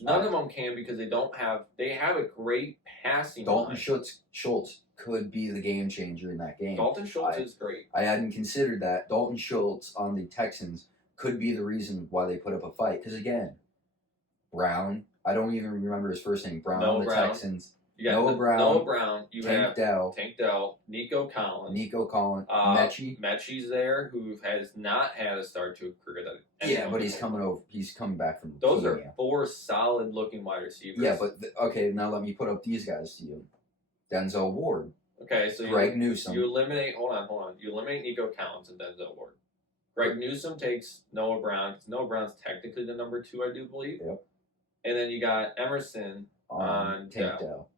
None of them can because they have a great passing Dalton line. Schultz could be the game changer in that game. Dalton Schultz is great. I hadn't considered that. Dalton Schultz on the Texans could be the reason why they put up a fight. Because again, Brown, I don't even remember his first name. Brown on the Texans. You got Noah Brown. You have Tank Dell, Nico Collins, Mechie's there, who has not had a start to a career that. Yeah, but he's coming back from. Those are 4 solid-looking wide receivers. Yeah, but okay, now let me put up these guys to you: Denzel Ward. Okay, so Greg Newsome. You eliminate. Hold on. You eliminate Nico Collins and Denzel Ward. Greg Newsome takes Noah Brown. Noah Brown's technically the number 2, I do believe. Yep. And then you got Emerson on Tank Dell.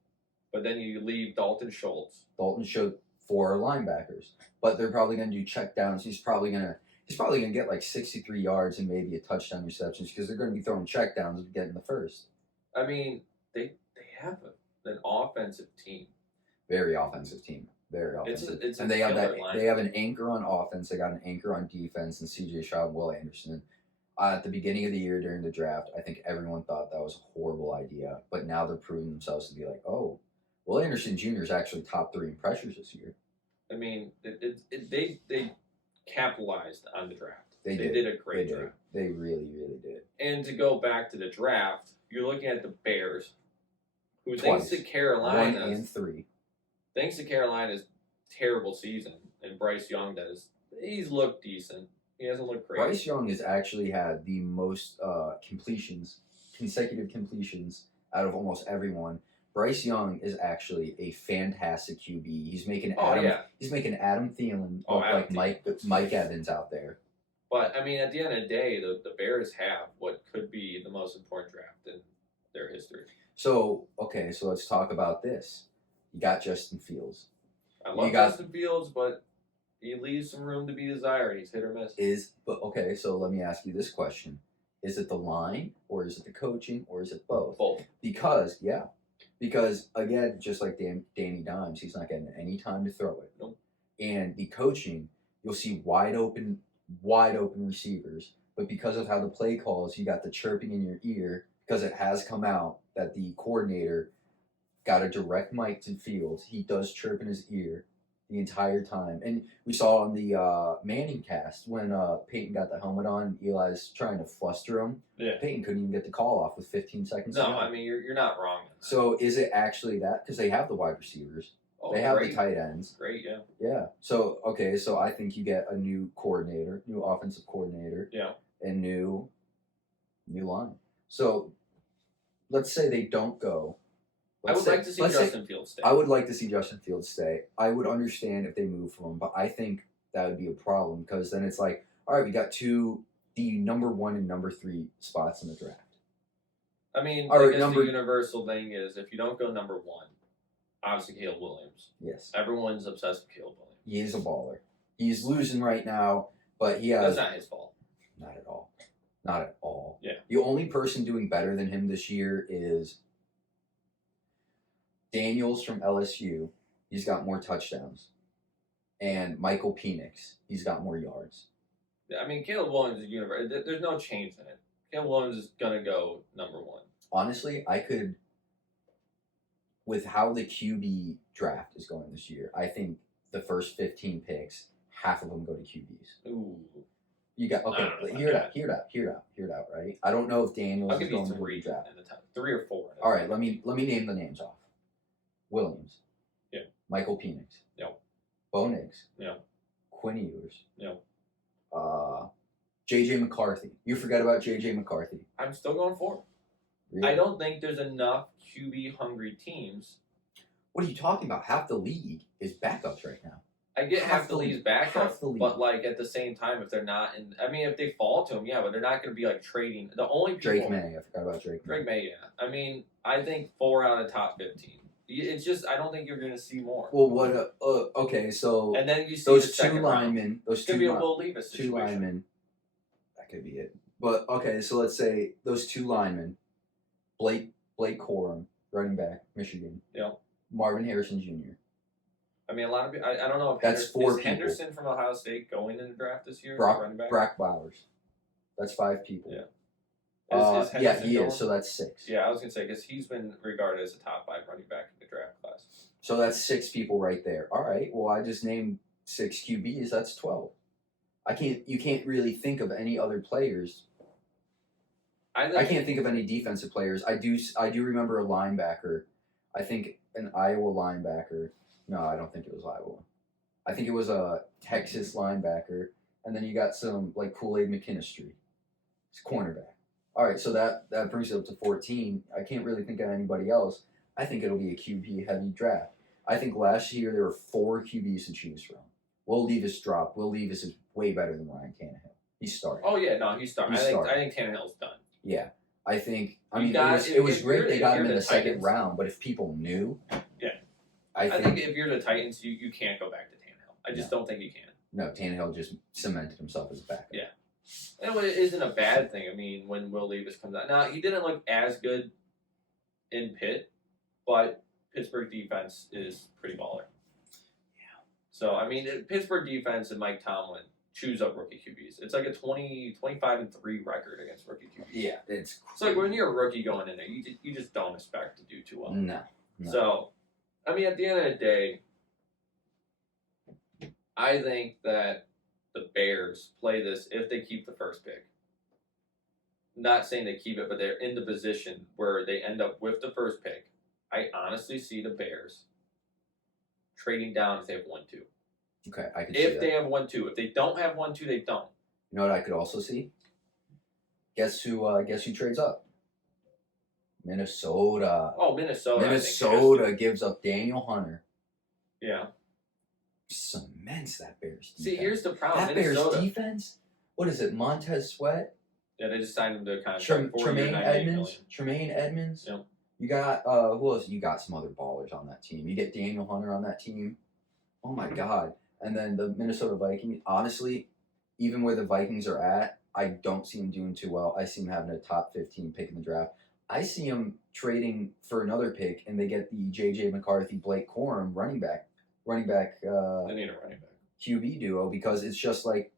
But then you leave Dalton Schultz. Dalton showed 4 linebackers, but they're probably going to do check downs. He's probably going to get like 63 yards and maybe a touchdown receptions because they're going to be throwing check downs and getting the first. I mean, they have an offensive team. Very offensive team. Very offensive. It's and they have they have an anchor on offense. They got an anchor on defense and C.J. Stroud and Will Anderson. At the beginning of the year during the draft, I think everyone thought that was a horrible idea, but now they're proving themselves to be like, oh, Will Anderson Jr. is actually top 3 in pressures this year. I mean, they capitalized on the draft. They did a great draft. They really, really did. And to go back to the draft, you're looking at the Bears, who Twice. thanks to Carolina, 1 and 3. Thanks to Carolina's terrible season, and Bryce Young he's looked decent. He hasn't looked great. Bryce Young has actually had the most consecutive completions out of almost everyone. Bryce Young is actually a fantastic QB. He's making Adam Thielen look like Mike Evans out there. But I mean, at the end of the day, the Bears have what could be the most important draft in their history. So let's talk about this. You got Justin Fields. I love Justin Fields, but he leaves some room to be desired. He's hit or miss. So let me ask you this question: is it the line, or is it the coaching, or is it both? Both. Because again, just like Danny Dimes, he's not getting any time to throw it. Nope. And the coaching, you'll see wide open receivers, but because of how the play calls, you got the chirping in your ear because it has come out that the coordinator got a direct mic to Fields. He does chirp in his ear the entire time. And we saw on the Manning cast when Peyton got the helmet on and Eli's trying to fluster him. Yeah. Peyton couldn't even get the call off with 15 seconds. No, I mean, you're not wrong. So is it actually that? Because they have the wide receivers. They have the tight ends. Great, yeah. Yeah. So I think you get a new coordinator, new offensive coordinator. Yeah. And new line. So let's say they don't go. I would like to see Justin Fields stay. I would like to see Justin Fields stay. I would understand if they move from him, but I think that would be a problem because then it's like, all right, we got the number 1 and number 3 spots in the draft. I mean, I guess the universal thing is if you don't go number 1, obviously Caleb Williams. Yes. Everyone's obsessed with Caleb Williams. He is a baller. He's losing right now, but he has... That's not his fault. Not at all. Not at all. Yeah. The only person doing better than him this year is Daniels from LSU. He's got more touchdowns. And Michael Penix. He's got more yards. I mean, Caleb Williams is universal. There's no change in it. Caleb Williams is going to go number 1. Honestly, I could... With how the QB draft is going this year, I think the first 15 picks, half of them go to QBs. Ooh. You got hear it out, right? I don't know if Daniels is going to the draft. In the top 3 or 4. All right, let me name the names off. Williams. Yeah. Michael Penix. Yep. Bo Nix. Yep. Quinn Ewers. Yep. J.J. McCarthy. You forgot about J.J. McCarthy. I'm still going 4. Really? I don't think there's enough QB-hungry teams. What are you talking about? Half the league is backups right now. I get half the league's backup, but like at the same time, if they're not in, I mean, if they fall to them, yeah, but they're not going to be like trading. The only people, Drake May. I forgot about Drake May. Drake May, yeah. I mean, I think 4 out of the top 15. It's just I don't think you're going to see more. Well, what? Okay, so And then you see those the two second round. linemen, those It could two be a li- Will Levis two situation. linemen. That could be it. But okay, so let's say those two linemen, Blake Corum, running back, Michigan. Yeah. Marvin Harrison Jr. I mean, a lot of people. I don't know if That's four is people. Henderson from Ohio State going in the draft this year. Running back. Brock Bowers. That's 5 people. Yeah. Is Yeah, Henderson he going? is. So that's 6. Yeah, I was gonna say because he's been regarded as a top 5 running back in the draft class. So that's 6 people right there. All right. Well, I just named 6 QBs. That's 12. You can't really think of any other players. I can't think of any defensive players. I do remember a linebacker. I think an Iowa linebacker. No, I don't think it was Iowa. I think it was a Texas linebacker. And then you got some like Kool-Aid McKinstry. It's cornerback. All right, so that brings it up to 14. I can't really think of anybody else. I think it'll be a QB heavy draft. I think last year there were 4 QBs to choose from. Will Levis dropped. Will Levis is way better than Ryan Tannehill. He's starting. Oh yeah, no, he's starting. He's I starting. think Tannehill's done. Yeah, I think. I You mean, got- it was if great you're- they if got you're him in the the second Titans- round, but if people knew, Yeah. I I think think if you're the Titans, you can't go back to Tannehill. I just don't think you can. no, Tannehill just cemented himself as a backup. Yeah. And it isn't a bad thing. I mean, when Will Levis comes out, now he didn't look as good in Pitt, but Pittsburgh defense is pretty baller. Yeah. So I mean, Pittsburgh defense and Mike Tomlin chews up rookie QBs. It's like a 25-3 record against rookie QBs. Yeah, it's So like when you're a rookie going in there, you just don't expect to do too well. no. So, I mean, at the end of the day, I think that the Bears play this if they keep the first pick. Not saying they keep it, but they're in the position where they end up with the first pick. I honestly see the Bears trading down if they have 1-2. Okay, I can see If that. they have 1-2. If they don't have 1-2, they don't. You know what I could also see? Guess who trades up? Minnesota. Oh, Minnesota. I think, Minnesota gives up Daniel Hunter. yeah. Cements that Bears defense. See, here's the problem. that Minnesota. Bears defense. What is it? Montez Sweat, Yeah, they just signed him to a contract. Tremaine 4-year, $98 Edmonds. million. Tremaine Edmonds. Yep. You got who else? You got some other ballers on that team. You get Daniel Hunter on that team. Oh my God! And then the Minnesota Vikings. Honestly, even where the Vikings are at, I don't see them doing too well. I see them having a top 15 pick in the draft. I see them trading for another pick, and they get the J.J. McCarthy, Blake Corum running back They need a running back. QB duo because it's just like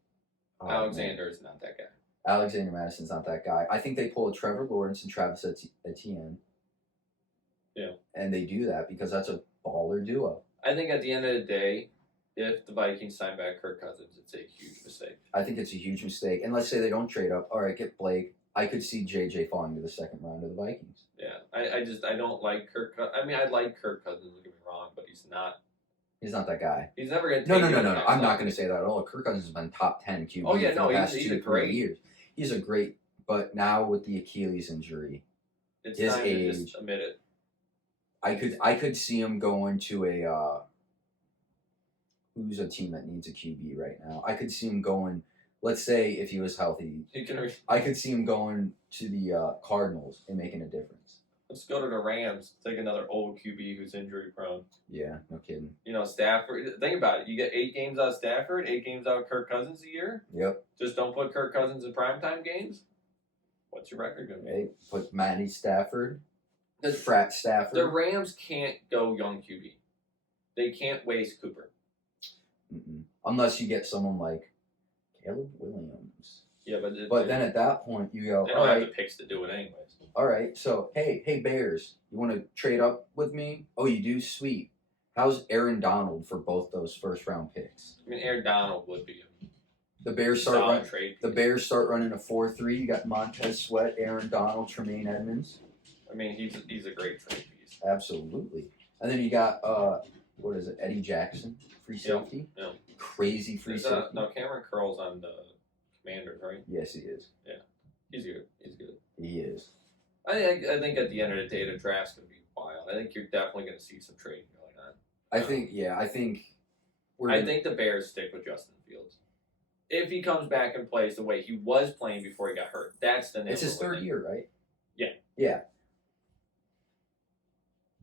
Alexander is not that guy. Alexander Madison's not that guy. I think they pull a Trevor Lawrence and Travis Etienne. Yeah. And they do that because that's a baller duo. I think at the end of the day, if the Vikings sign back Kirk Cousins, it's a huge mistake. I think it's a huge mistake. And let's say they don't trade up. All right, get Blake. I could see JJ falling to the second round of the Vikings. Yeah, I don't like Kirk. I mean, I like Kirk Cousins. Don't get me wrong, but he's not. He's not that guy. He's never gonna. No. take you to the I'm next not level. going to say that at all. Kirk Cousins has been top 10 QB Oh, yeah, for no, the past he's a 2 great- years. He's a great, but now with the Achilles injury, It's his time to age. just admit it. I could see him going to a who's a team that needs a QB right now. I could see him going. Let's say if he was healthy, He can. I could see him going to the Cardinals and making a difference. Let's go to the Rams. Take another old QB who's injury prone. Yeah, no kidding. You know, Stafford. Think about it. You get 8 games out of Stafford, 8 games out of Kirk Cousins a year. Yep. Just don't put Kirk Cousins in primetime games. What's your record gonna be? Hey, put Matty Stafford, The- Frat Stafford. The Rams can't go young QB. They can't waste Cooper. Mm-mm. Unless you get someone like Caleb Williams. Yeah, But then at that point, you go, they all don't have right, the picks to do it anyways. all right. So hey Bears, you want to trade up with me? Oh, you do? Sweet. How's Aaron Donald for both those first round picks? I mean, Aaron Donald would be The a Bears start solid running. trade. The Bears start running a 4-3. You got Montez Sweat, Aaron Donald, Tremaine Edmonds. I mean, he's a great trade piece. Absolutely. And then you got what is it? Eddie Jackson, free Yeah, safety. yeah. Crazy free There's, safety. no, Cameron Curl's on the Commanders, right? Yes, he is. He's good. He's good. He is. I think at the end of the day, the draft's gonna be wild. I think you're definitely gonna see some trading going on. I think. Yeah, I think. I think the Bears stick with Justin Fields. If he comes back and plays the way he was playing before he got hurt, that's the it's his name. third year, right? Yeah. Yeah.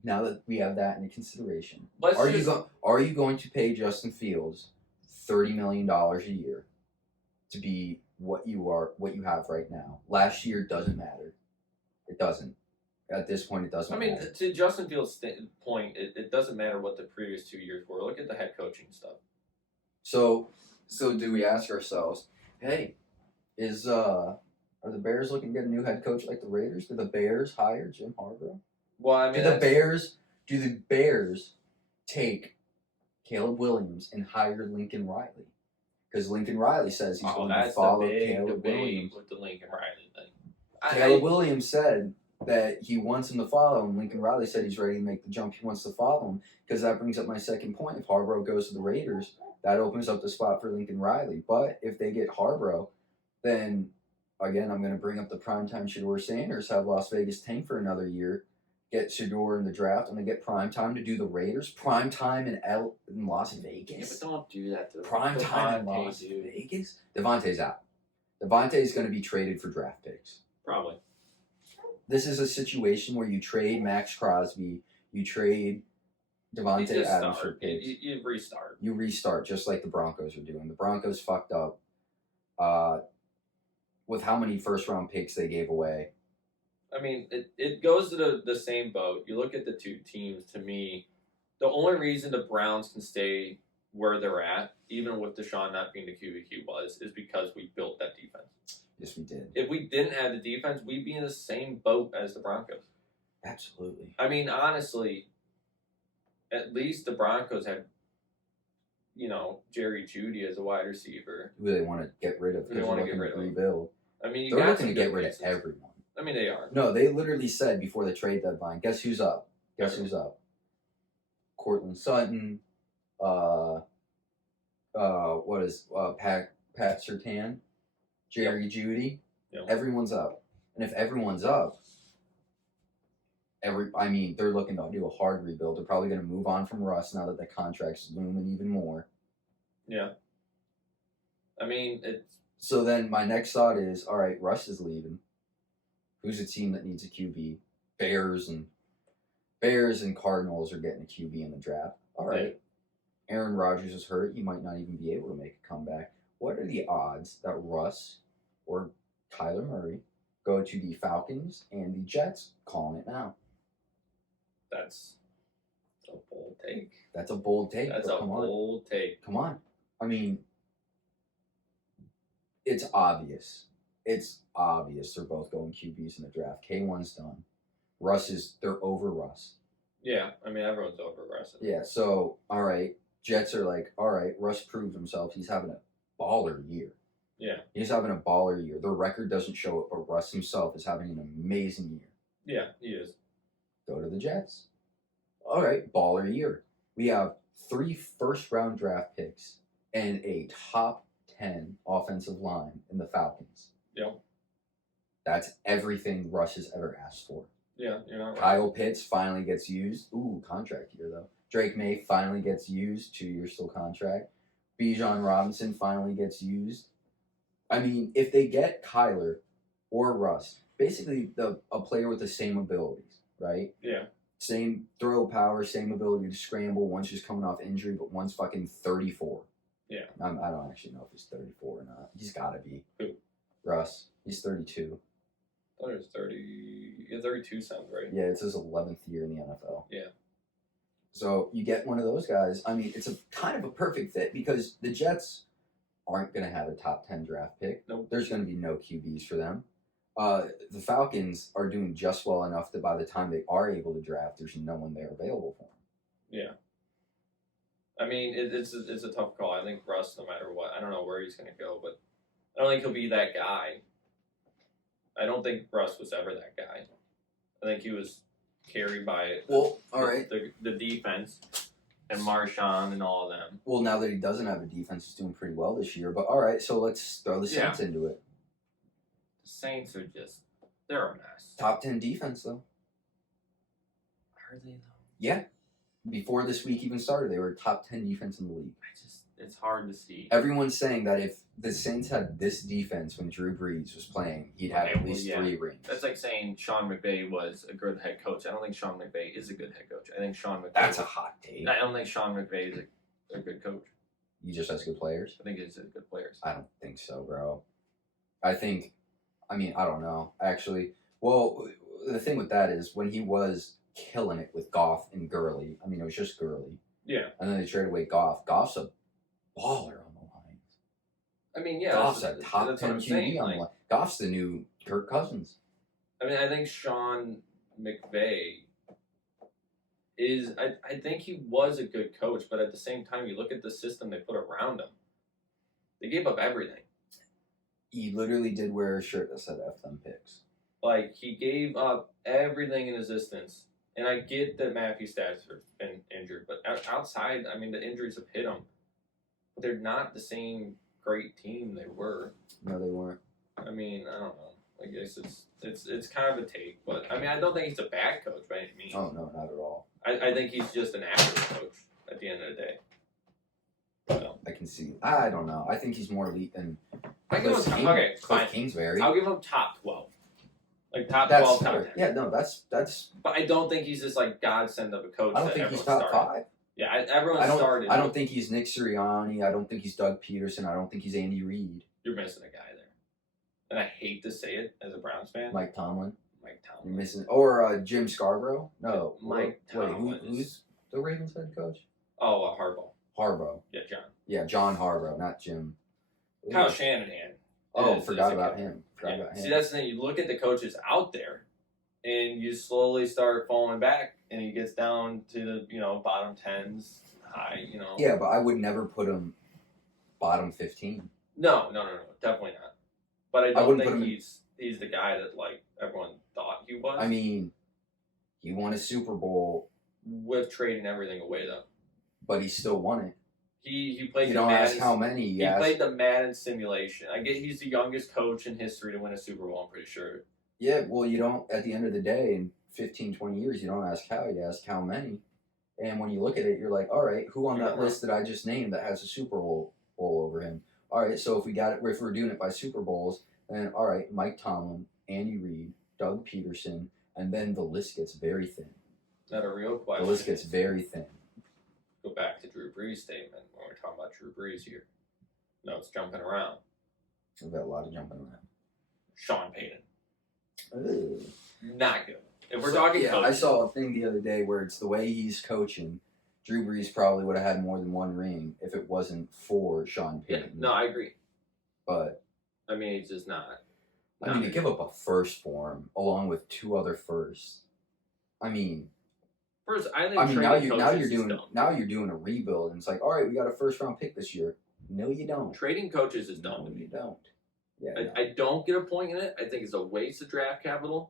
now that we have that into consideration, Let's are just- you going to pay Justin Fields $30 million a year to be what you have right now? Last year doesn't matter. It doesn't. At this point, it doesn't I mean, matter. to Justin Fields' point, it doesn't matter what the previous 2 years were. Look at the head coaching stuff. So do we ask ourselves, hey, are the Bears looking to get a new head coach like the Raiders? Did the Bears hire Jim Harbaugh? Well, I mean, Do the Bears take Caleb Williams and hire Lincoln Riley? Because Lincoln Riley says he's going to that's the follow big Caleb debate Williams. with the Lincoln Riley thing. Caleb Williams said that he wants him to follow him. Lincoln Riley said he's ready to make the jump. He wants to follow him. Because that brings up my second point. If Harbaugh goes to the Raiders, that opens up the spot for Lincoln Riley. But if they get Harbaugh, then, again, I'm going to bring up the primetime Shedeur Sanders, have Las Vegas tank for another year, get Shedeur in the draft, and then get primetime to do the Raiders. Primetime in Las Vegas. Yeah, but don't do that to Primetime in Devontae, Las dude. Vegas? Devontae's out. Devontae's going to be traded for draft picks. Probably. This is a situation where you trade Max Crosby, you trade You Devontae just Adams for start. picks. You restart. You restart just like the Broncos are doing. The Broncos fucked up with how many first round picks they gave away. I mean, it goes to the same boat. You look at the two teams, to me, the only reason the Browns can stay where they're at, even with Deshaun not being the QB is because we built that defense. Yes, we did. If we didn't have the defense, we'd be in the same boat as the Broncos. Absolutely. I mean, honestly, at least the Broncos had, Jerry Jeudy as a wide receiver. Who they want to get rid of Who they because wanna they're get looking to rid of. rebuild. I mean, They're looking to get rid of pieces. everyone. I mean, they are. No, they literally said before the trade deadline, guess who's up? Guess Everyone. who's up? Cortland Sutton, Pat Surtain, Jerry Jeudy. Yep. Everyone's up. And if everyone's up, they're looking to do a hard rebuild. They're probably going to move on from Russ now that the contract's looming even more. Yeah. I mean, it's So then my next thought is, all right, Russ is leaving. Who's a team that needs a QB? Bears and Cardinals are getting a QB in the draft. All right. Aaron Rodgers is hurt. He might not even be able to make a comeback. What are the odds that Russ or Kyler Murray go to the Falcons and the Jets? Calling it now. that's a bold take. That's a bold take. That's but a come on. bold take. Come on. I mean, it's obvious. It's obvious they're both going QBs in the draft. K1's done. They're over Russ. Yeah, I mean, everyone's over Russ. Yeah, so, all right. Jets are like, all right, Russ proved himself. He's having a baller year. Yeah. He's having a baller year. The record doesn't show it, but Russ himself is having an amazing year. Yeah, he is. Go to the Jets. All right, baller year. We have 3 first-round draft picks and a top 10 offensive line in the Falcons. Yep. That's everything Russ has ever asked for. Yeah, you're not right. Kyle Pitts finally gets used. Ooh, contract year, though. Drake May finally gets used. 2 years still contract. Bijan Robinson finally gets used. I mean, if they get Kyler or Russ, basically a player with the same abilities, right? Yeah. Same throw power, same ability to scramble. One's just coming off injury, but one's fucking 34. Yeah. I don't actually know if he's 34 or not. He's got to be. Who? Russ. He's 32. I thought it was 30. Yeah, 32 sounds right. Yeah, it's his 11th year in the NFL. Yeah. So you get one of those guys. I mean, it's a kind of a perfect fit because the Jets aren't going to have a top 10 draft pick. Nope. There's going to be no QBs for them. The Falcons are doing just well enough that by the time they are able to draft, there's no one there available for them. Yeah. I mean, it's a tough call. I think Russ, no matter what, I don't know where he's going to go, but I don't think he'll be that guy. I don't think Russ was ever that guy. I think he was carried by Well, all right. the defense and Marshawn and all of them. Well, now that he doesn't have a defense, he's doing pretty well this year. But all right, so let's throw the Saints into it. The Saints are they're a mess. Top 10 defense, though. Are they though? Yeah. before this week even started, they were top 10 defense in the league. It's hard to see. Everyone's saying that if the Saints had this defense when Drew Brees was playing, he'd have at least 3 rings. That's like saying Sean McVay was a good head coach. I don't think Sean McVay is a good head coach. I think Sean McVay. That's a hot take. I don't think Sean McVay is a good coach. He just has good players? I think he's good players. I don't think so, bro. I don't know, actually. Well, the thing with that is when he was killing it with Goff and Gurley, it was just Gurley. Yeah. And then they traded away Goff. Goff's a baller on the line. Goff's a top 10 QB on the line. Goff's the new Kirk Cousins. I think Sean McVay is. I think he was a good coach, but at the same time, you look at the system they put around him. They gave up everything. He literally did wear a shirt that said F them picks. Like, he gave up everything in existence. And I get that Matthew Stafford's been injured, but outside, the injuries have hit him. But they're not the same great team they were. No, they weren't. I don't know. I guess it's kind of a take, but I don't think he's a bad coach by any means. Oh no, not at all. I think he's just an average coach at the end of the day. So. I can see. I don't know. I think he's more elite than Cliff Cliff Kingsbury. I'll give him top 12. Like top That's 12, top fair. 10. Yeah, no, that's. But I don't think he's just like godsend of a coach. I don't think he's top 5. Yeah, everyone started. I don't think he's Nick Sirianni. I don't think he's Doug Peterson. I don't think he's Andy Reid. You're missing a guy there, and I hate to say it as a Browns fan. Mike Tomlin. You're You're missing, or Jim Scarborough. No, Mike Tomlin. Who's the Ravens head coach? Oh, Harbaugh. Harbaugh. Yeah, John. Yeah, John Harbaugh, not Jim. Kyle Shanahan. Oh, forgot about him. See, that's the thing. You look at the coaches out there, and you slowly start falling back, and he gets down to the bottom 10s, high. Yeah, but I would never put him bottom 15. No, definitely not. But I don't wouldn't think he's the guy that everyone thought he was. He won a Super Bowl with trading everything away though. But he still won it. He played. You don't ask how many. He played the Madden simulation. I get he's the youngest coach in history to win a Super Bowl. I'm pretty sure. Yeah, well, you don't. At the end of the day, in 15, 20 years, you don't ask how. You ask how many. And when you look at it, you're like, all right, who on that list that I just named that has a Super Bowl over him? All right, so if we're doing it by Super Bowls, then all right, Mike Tomlin, Andy Reid, Doug Peterson, and then the list gets very thin. Not a real question. The list gets very thin. Go back to Drew Brees' statement when we're talking about Drew Brees here. No, it's jumping around. We've got a lot of jumping around. Sean Payton. Ugh. Not good. If we're talking coaching. I saw a thing the other day where it's the way he's coaching. Drew Brees probably would have had more than 1 ring if it wasn't for Sean Payton. Yeah, no, I agree. But he's just not. To give up a first for him along with 2 other firsts. First, I think now you're doing a rebuild, and it's like, all right, we got a first round pick this year. No, you don't. Trading coaches is dumb. No, you don't. Yeah, I don't get a point in it. I think it's a waste of draft capital.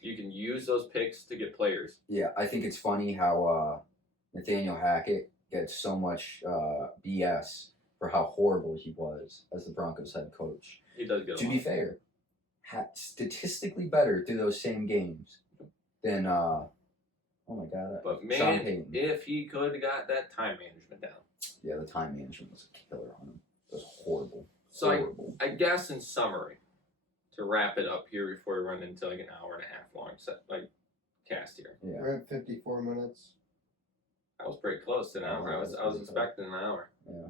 You can use those picks to get players. Yeah, I think it's funny how Nathaniel Hackett gets so much BS for how horrible he was as the Broncos head coach. He does get. To be fair, statistically better through those same games than oh my God. But man, Sean Payton. if he could have got that time management down. Yeah, the time management was a killer on him. It was horrible. So horrible. I guess in summary, to wrap it up here before we run into an hour and a half long cast here. Yeah. We're at 54 minutes. I was pretty close to an hour. I was expecting an hour. Yeah.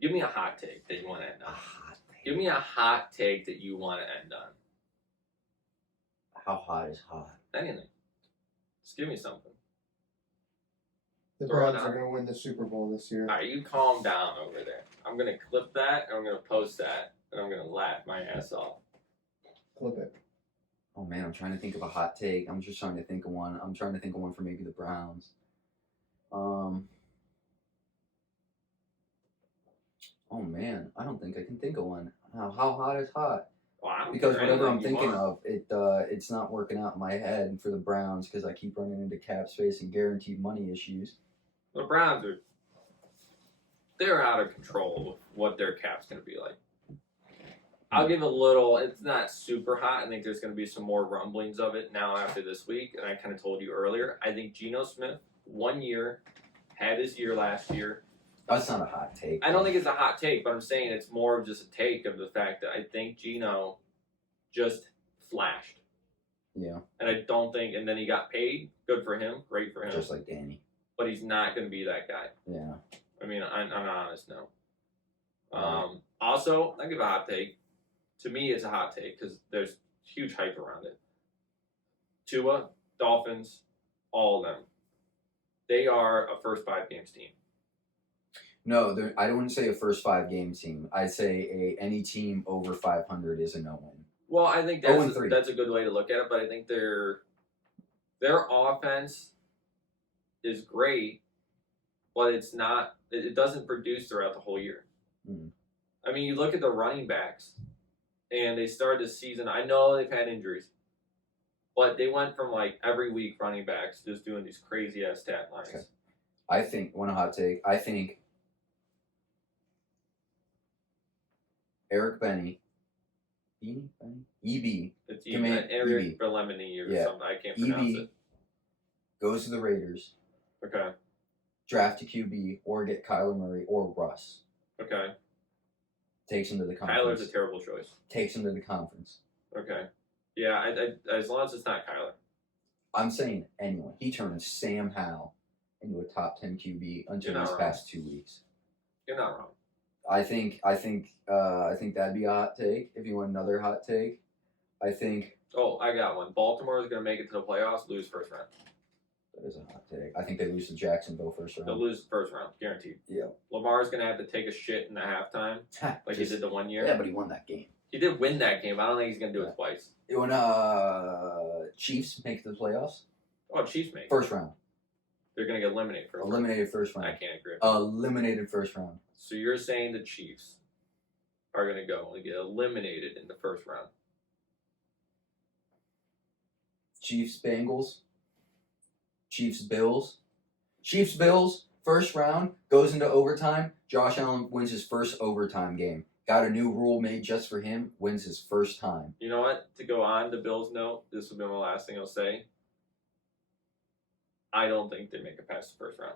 Give me a hot take that you want to end on. A hot take. Give me a hot take that you want to end on. How hot is hot? Anything. Just give me something. The Throw it Browns out. are going to win the Super Bowl this year. Alright, you calm down over there. I'm going to clip that, and I'm going to post that, and I'm going to laugh my ass off. Clip it. Oh man, I'm trying to think of a hot take. I'm just trying to think of one. I'm trying to think of one for maybe the Browns. Oh man, I don't think I can think of one. How hot is hot? Well, I don't Because care whatever I'm anything you thinking want. of, it's not working out in my head for the Browns because I keep running into cap space and guaranteed money issues. The Browns they're out of control with what their cap's going to be like. I'll give a little, it's not super hot. I think there's going to be some more rumblings of it now after this week. And I kind of told you earlier, I think Geno Smith 1 year, had his year last year. That's not a hot take. I don't think it's a hot take, but I'm saying it's more of just a take of the fact that I think Geno just flashed. Yeah. And I don't think, and then he got paid. Good for him. Great for him. Just like Danny. But he's not going to be that guy. Yeah. I mean, I'm honest now. Also, I give a hot take. To me, it's a hot take because there's huge hype around it. Tua, Dolphins, all of them. They are a first 5 games team. No, I wouldn't say a first 5 game team. I'd say any team over 500 is a no-win. Well, I think 0-3. that's a good way to look at it, but I think their offense is great, but it's not. It doesn't produce throughout the whole year. Mm. I mean, you look at the running backs, and they started this season. I know they've had injuries, but they went from like every week running backs just doing these crazy ass stat lines. Okay. I think one hot take. I think Eric Benny, EB It's Give me Eric EB. Belemini or Yeah. something. I can't pronounce EB it. goes to the Raiders, Okay. draft a QB, or get Kyler Murray or Russ. Okay. Takes him to the Kyler's conference. a terrible choice. Takes him to the conference. Okay. Yeah, I as long as it's not Kyler. I'm saying anyone. He turned Sam Howell into a top 10 QB until You're not these wrong. past 2 weeks. You're not wrong. I think that'd be a hot take. If you want another hot take, I think Oh, I got one. Baltimore is going to make it to the playoffs, lose first round. that is a hot take. I think they lose to Jacksonville first They'll round. lose first round, guaranteed. Yeah. Lamar's going to have to take a shit in the halftime, like he did the 1 year. Yeah, but he won that game. He did win that game. I don't think he's going to do it twice. You want Chiefs make it to the playoffs? Oh, Chiefs make it. First round. They're going to get eliminated first round. Eliminated first I round. can't agree. Eliminated first round. So you're saying the Chiefs are going to go and get eliminated in the first round. Chiefs Bengals. Chiefs Bills. Chiefs Bills first round goes into overtime. Josh Allen wins his first overtime game. Got a new rule made just for him. Wins his first time. You know what? To go on the Bills note, this will be my last thing I'll say. I don't think they make it past the first round.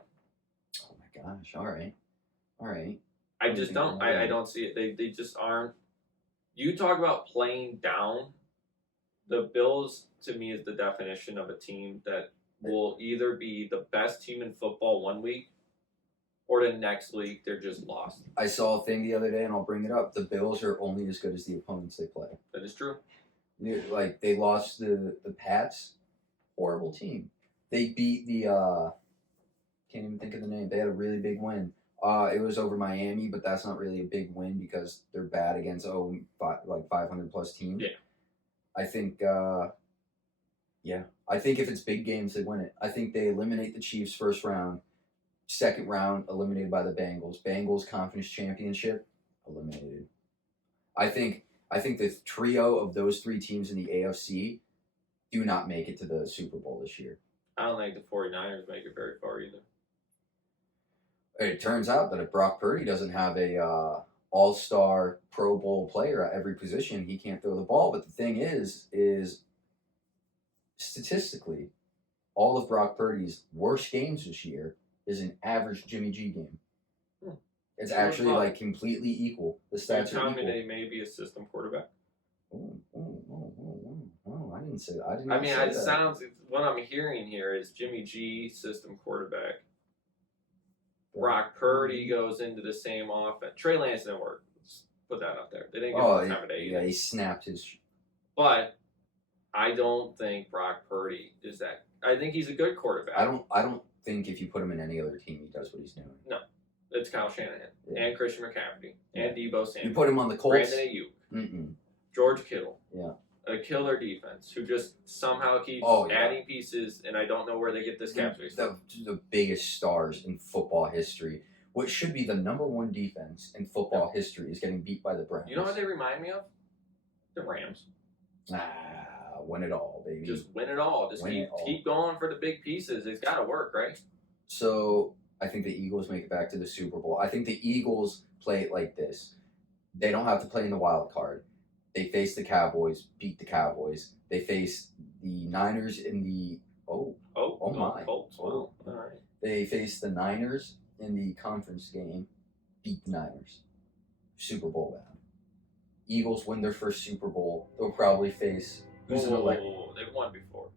Oh my gosh! All right. I just don't. I don't see it. They just aren't. You talk about playing down. The Bills, to me, is the definition of a team that will either be the best team in football 1 week, or the next week they're just lost. I saw a thing the other day, and I'll bring it up. The Bills are only as good as the opponents they play. That is true. Like they lost the Pats, horrible team. They beat the can't even think of the name. They had a really big win. It was over Miami, but that's not really a big win because they're bad against 500 plus teams. Yeah. I think I think if it's big games, they win it. I think they eliminate the Chiefs first round. Second round, eliminated by the Bengals. Bengals conference championship, eliminated. I think the trio of those 3 teams in the AFC do not make it to the Super Bowl this year. I don't think the 49ers make it very far either. It turns out that if Brock Purdy doesn't have a all-star Pro Bowl player at every position, he can't throw the ball. But the thing is statistically, all of Brock Purdy's worst games this year is an average Jimmy G game. It's actually like completely equal. The stats You're are telling me equal. they may be a system quarterback? Oh, I didn't say that. I did I not mean, say it that. sounds. What I'm hearing here is Jimmy G system quarterback. Brock Purdy goes into the same offense. Trey Lance didn't work. Let's put that up there. They didn't get enough time of day yeah, either. he snapped his. But I don't think Brock Purdy is that. I think he's a good quarterback. I don't think if you put him in any other team, he does what he's doing. No, it's Kyle Shanahan Yeah. and Christian McCaffrey and Debo Samuel. You put him on the Colts. Brandon Ayuk, Mm-mm. George Kittle. Yeah. A killer defense who just somehow keeps Oh, yeah. adding pieces, and I don't know where they get this cap space. The biggest stars in football history. What should be the number 1 defense in football history is getting beat by the Browns. You know what they remind me of? The Rams. Win it all, baby. Just win it all. Just Win it all. keep going for the big pieces. It's got to work, right? So I think the Eagles make it back to the Super Bowl. I think the Eagles play it like this. They don't have to play in the wild card. They face the Cowboys, beat the Cowboys. They face the Niners in the Oh my. Colts. Oh. Wow. All right. They face the Niners in the conference game, beat the Niners. Super Bowl bound. Eagles win their first Super Bowl. They'll probably face who's an elect They've won before.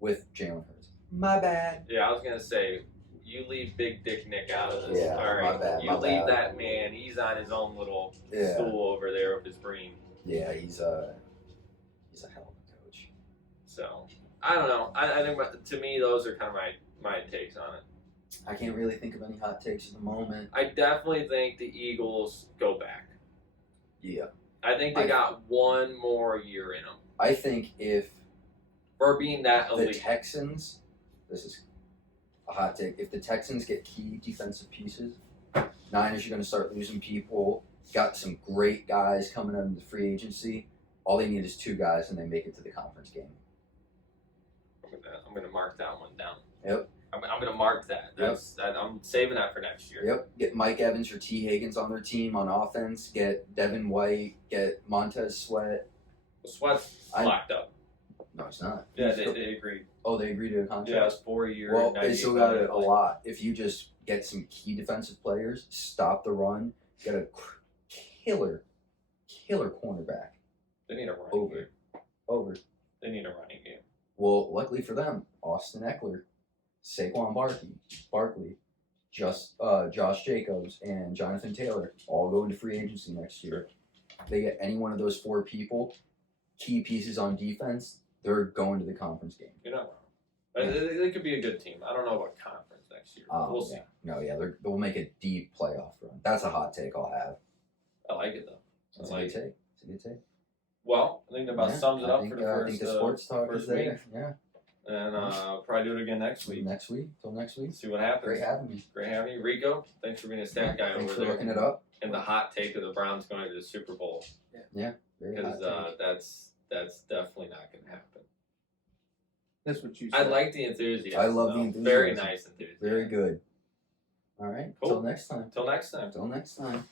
with Jalen Hurts. My bad. Yeah, I was gonna say, you leave Big Dick Nick out of this. Yeah, All right. my bad, You my leave bad. that man. He's on his own little Yeah. stool over there with his brain. Yeah, he's a hell of a coach. So I don't know. I think to me those are kind of my takes on it. I can't really think of any hot takes at the moment. I definitely think the Eagles go back. Yeah. I think they got one more year in them I think if for being that the elite. Texans, this is a hot take, if the Texans get key defensive pieces, Niners are going to start losing people. Got some great guys coming out in the free agency. All they need is 2 guys, and they make it to the conference game. I'm gonna mark that one down. Yep. I'm gonna mark that. I'm saving that for next year. Yep. Get Mike Evans or T. Higgins on their team on offense. Get Devin White. Get Montez Sweat. Sweat's locked up. No, it's not. Yeah, they agreed. Oh, they agreed to a contract? Yeah, it's 4 years. Well, they still got a lot. If you just get some key defensive players, stop the run, get a killer cornerback. They need a running game. Over. They need a running game. Well, luckily for them, Austin Eckler, Saquon Barkley, Josh Jacobs, and Jonathan Taylor all go into free agency next year. If they get any one of those 4 people, key pieces on defense, they're going to the conference game. You're not wrong. They could be a good team. I don't know about conference next year. We'll see. No, yeah, they'll make a deep playoff run. That's a hot take I'll have. I like it though. It's a good take. It's a good take. Well, I think that about sums it up for the first. I think the sports talk first is there. week. Yeah. And probably do it again next week. Till next week. See what happens. Great having me. Great having you, Rico. Thanks for being a stat guy Thanks over for there. looking it up. And the hot take of the Browns going to the Super Bowl. Very hot Because take. that's definitely not going to happen. That's what you said. I like the enthusiasm. I love the though. enthusiasm. Very nice enthusiasm. Very good. All right. Cool. Till next time. Till next time. Till next time.